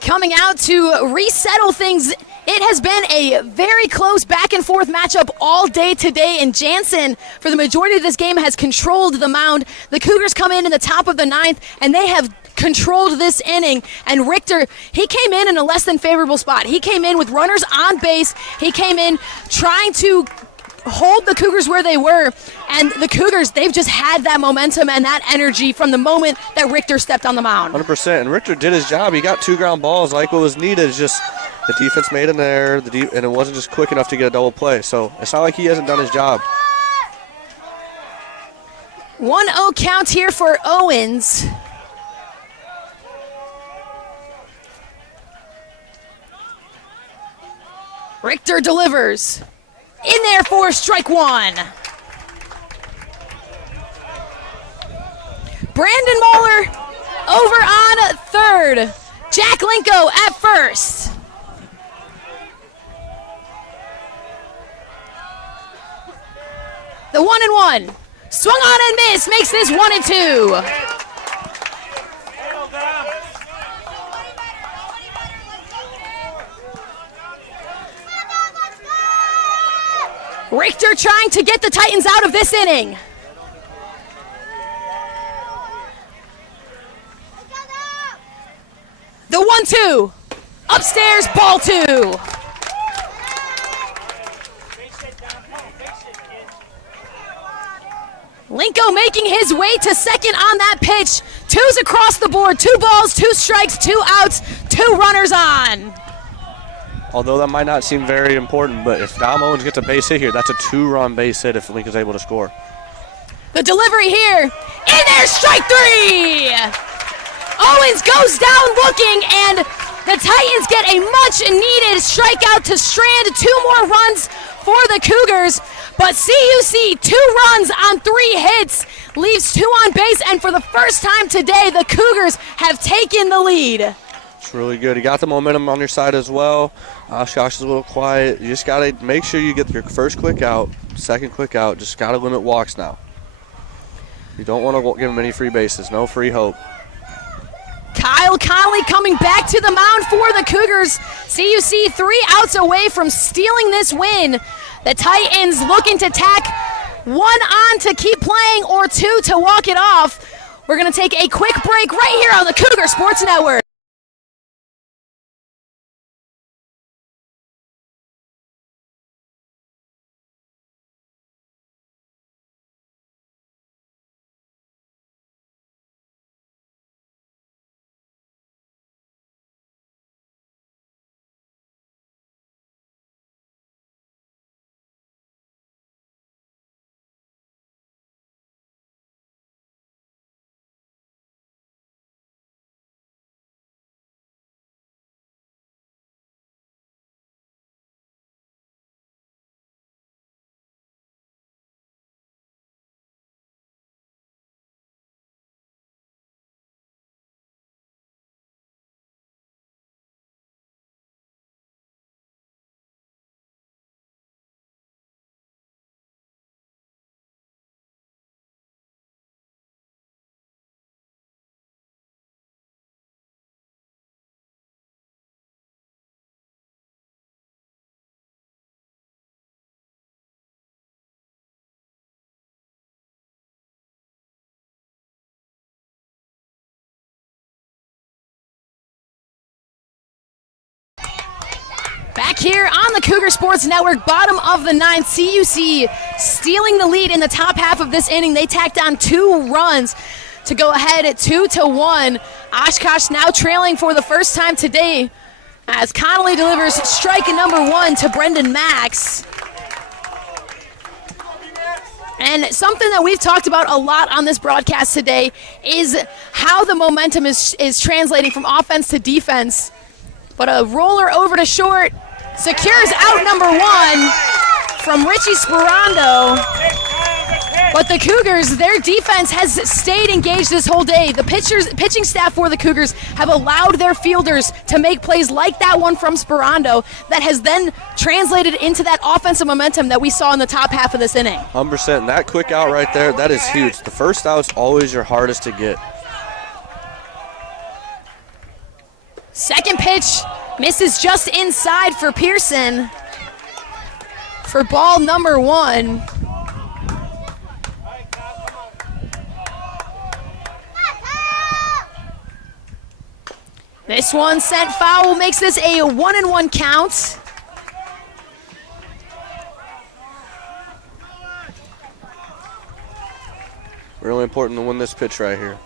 Coming out to resettle things. It has been a very close back and forth matchup all day today, and Jansen, for the majority of this game, has controlled the mound. The Cougars come in the top of the 9th, and they have controlled this inning. And Richter, he came in a less than favorable spot. He came in with runners on base. He came in trying to hold the Cougars where they were. And the Cougars, they've just had that momentum and that energy from the moment that Richter stepped on the mound. 100%. And Richter did his job. He got 2 ground balls like what was needed. It's just the defense made an error, and it wasn't just quick enough to get a double play. So it's not like he hasn't done his job. 1-0 count here for Owens. Richter delivers. In there for strike 1. Brandon Moeller over on third. Jack Linko at first. The 1-1. Swung on and missed, makes this 1-2. Richter trying to get the Titans out of this inning. The 1-2. Upstairs, ball 2. Linko making his way to second on that pitch. 2s across the board. 2 balls, 2 strikes, 2 outs, 2 runners on. Although that might not seem very important, but if Dom Owens gets a base hit here, that's a 2-run base hit if Lincoln's able to score. The delivery here. In there, strike 3. Owens goes down looking, and the Titans get a much-needed strikeout to strand 2 more runs for the Cougars. But CUC, 2 runs on 3 hits, leaves 2 on base, and for the first time today, the Cougars have taken the lead. It's really good. You got the momentum on your side as well. Oshkosh is a little quiet. You just got to make sure you get your first quick out, second quick out. Just got to limit walks now. You don't want to give them any free bases. No free hope. Kyle Conley coming back to the mound for the Cougars. CUC 3 outs away from stealing this win. The Titans looking to tack 1 on to keep playing or 2 to walk it off. We're going to take a quick break right here on the Cougar Sports Network. Back here on the Cougar Sports Network, bottom of the 9th, CUC stealing the lead in the top half of this inning. They tacked on 2 runs to go ahead at 2-1. Oshkosh now trailing for the first time today as Connolly delivers strike number 1 to Brendan Max. And something that we've talked about a lot on this broadcast today is how the momentum is translating from offense to defense. But a roller over to short secures out number 1 from Richie Sperando. But the Cougars, their defense has stayed engaged this whole day. The pitching staff for the Cougars have allowed their fielders to make plays like that one from Sperando that has then translated into that offensive momentum that we saw in the top half of this inning. 100%. And that quick out right there, that is huge. The first out's always your hardest to get. Second pitch misses just inside for Pearson for ball number 1. This one sent foul, makes this a 1-1 count. Really important to win this pitch right here.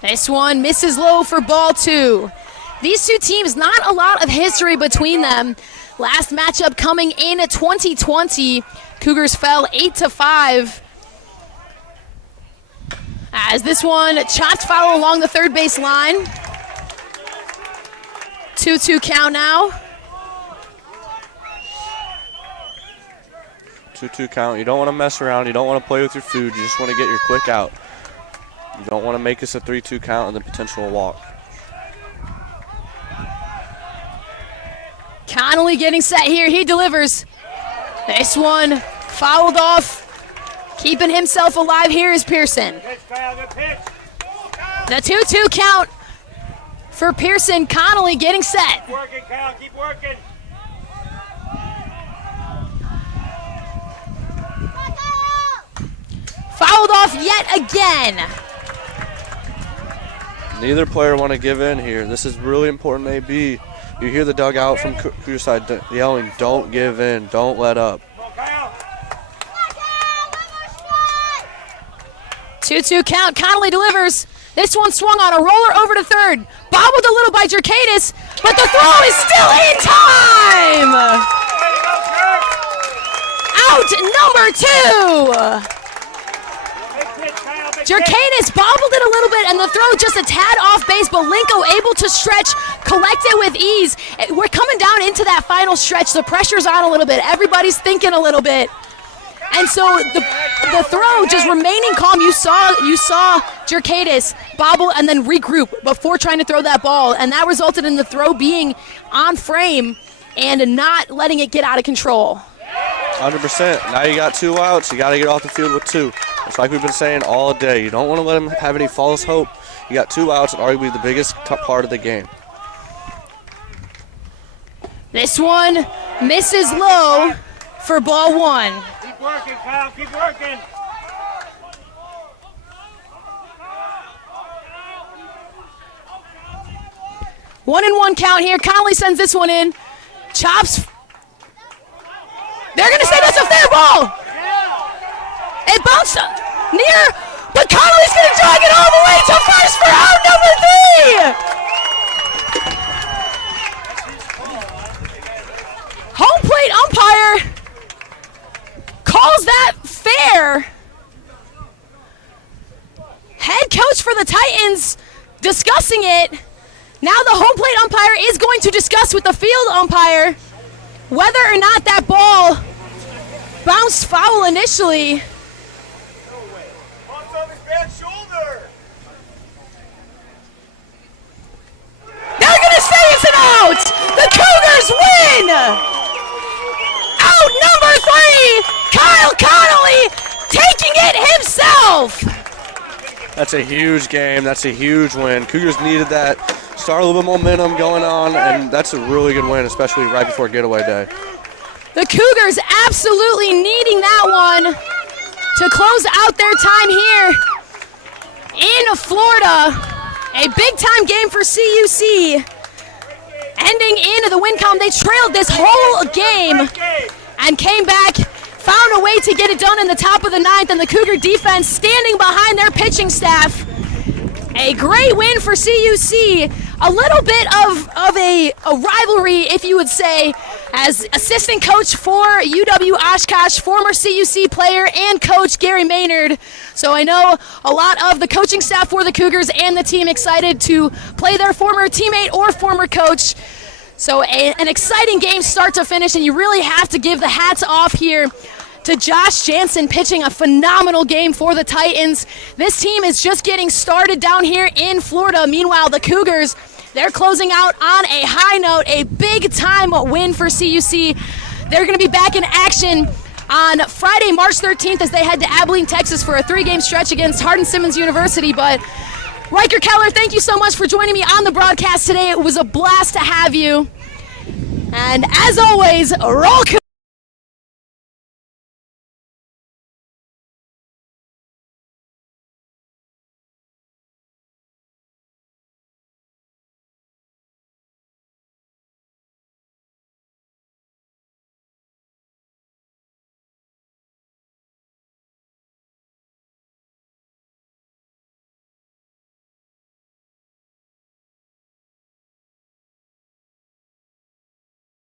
This one misses low for ball 2. These two teams, not a lot of history between them. Last matchup coming in 2020, Cougars fell 8-5. As this one chopped foul along the third base line. 2-2 count now. 2-2 count. You don't want to mess around. You don't want to play with your food. You just want to get your quick out. You don't want to make this a 3-2 count and the potential walk. Connolly getting set here. He delivers. This one fouled off. Keeping himself alive here is Pearson. The 2-2 count for Pearson. Connolly getting set. Keep working, Kyle. Keep working. Fouled off yet again. Neither player want to give in here. This is really important, AB. You hear the dugout from your side yelling, don't give in, don't let up. 2-2 count. Connolly delivers. This one swung on a roller over to third. Bobbled a little by Jerkaitis, but the throw is still in time. Out number 2. Jerkaitis bobbled it a little bit, and the throw just a tad off base, but Linko able to stretch, collect it with ease. We're coming down into that final stretch. The pressure's on a little bit. Everybody's thinking a little bit. And so the throw just remaining calm. You saw Jerkaitis bobble and then regroup before trying to throw that ball, and that resulted in the throw being on frame and not letting it get out of control. 100%. Now you got 2 outs. You got to get off the field with 2. It's like we've been saying all day. You don't want to let them have any false hope. You got 2 outs and arguably the biggest part of the game. This one misses low for ball 1. Keep working, Kyle. Keep working. One and one count here. Connolly sends this one in. Chops. They're going to say that's a fair ball. It bounced near, but Connolly's going to drag it all the way to first for out number 3. Home plate umpire calls that fair. Head coach for the Titans discussing it. Now the home plate umpire is going to discuss with the field umpire whether or not that ball bounced foul initially. They're going to say it's an out. The Cougars win. Out number 3, Kyle Connolly taking it himself. That's a huge game. That's a huge win. Cougars needed that. Start a little bit of momentum going on, and that's a really good win, especially right before getaway day. The Cougars absolutely needing that one to close out their time here in Florida. A big-time game for CUC. Ending in the win column, they trailed this whole game and came back, found a way to get it done in the top of the 9th, and the Cougar defense standing behind their pitching staff. A great win for CUC. A little bit of a rivalry, if you would say, as assistant coach for UW-Oshkosh, former CUC player and coach Gary Maynard. So I know a lot of the coaching staff for the Cougars and the team excited to play their former teammate or former coach. So an exciting game start to finish, and you really have to give the hats off here to Josh Jansen pitching a phenomenal game for the Titans. This team is just getting started down here in Florida. Meanwhile, the Cougars, they're closing out on a high note, a big-time win for CUC. They're going to be back in action on Friday, March 13th as they head to Abilene, Texas for a 3-game stretch against Hardin-Simmons University. But Riker Keller, thank you so much for joining me on the broadcast today. It was a blast to have you. And as always, roll Cougars.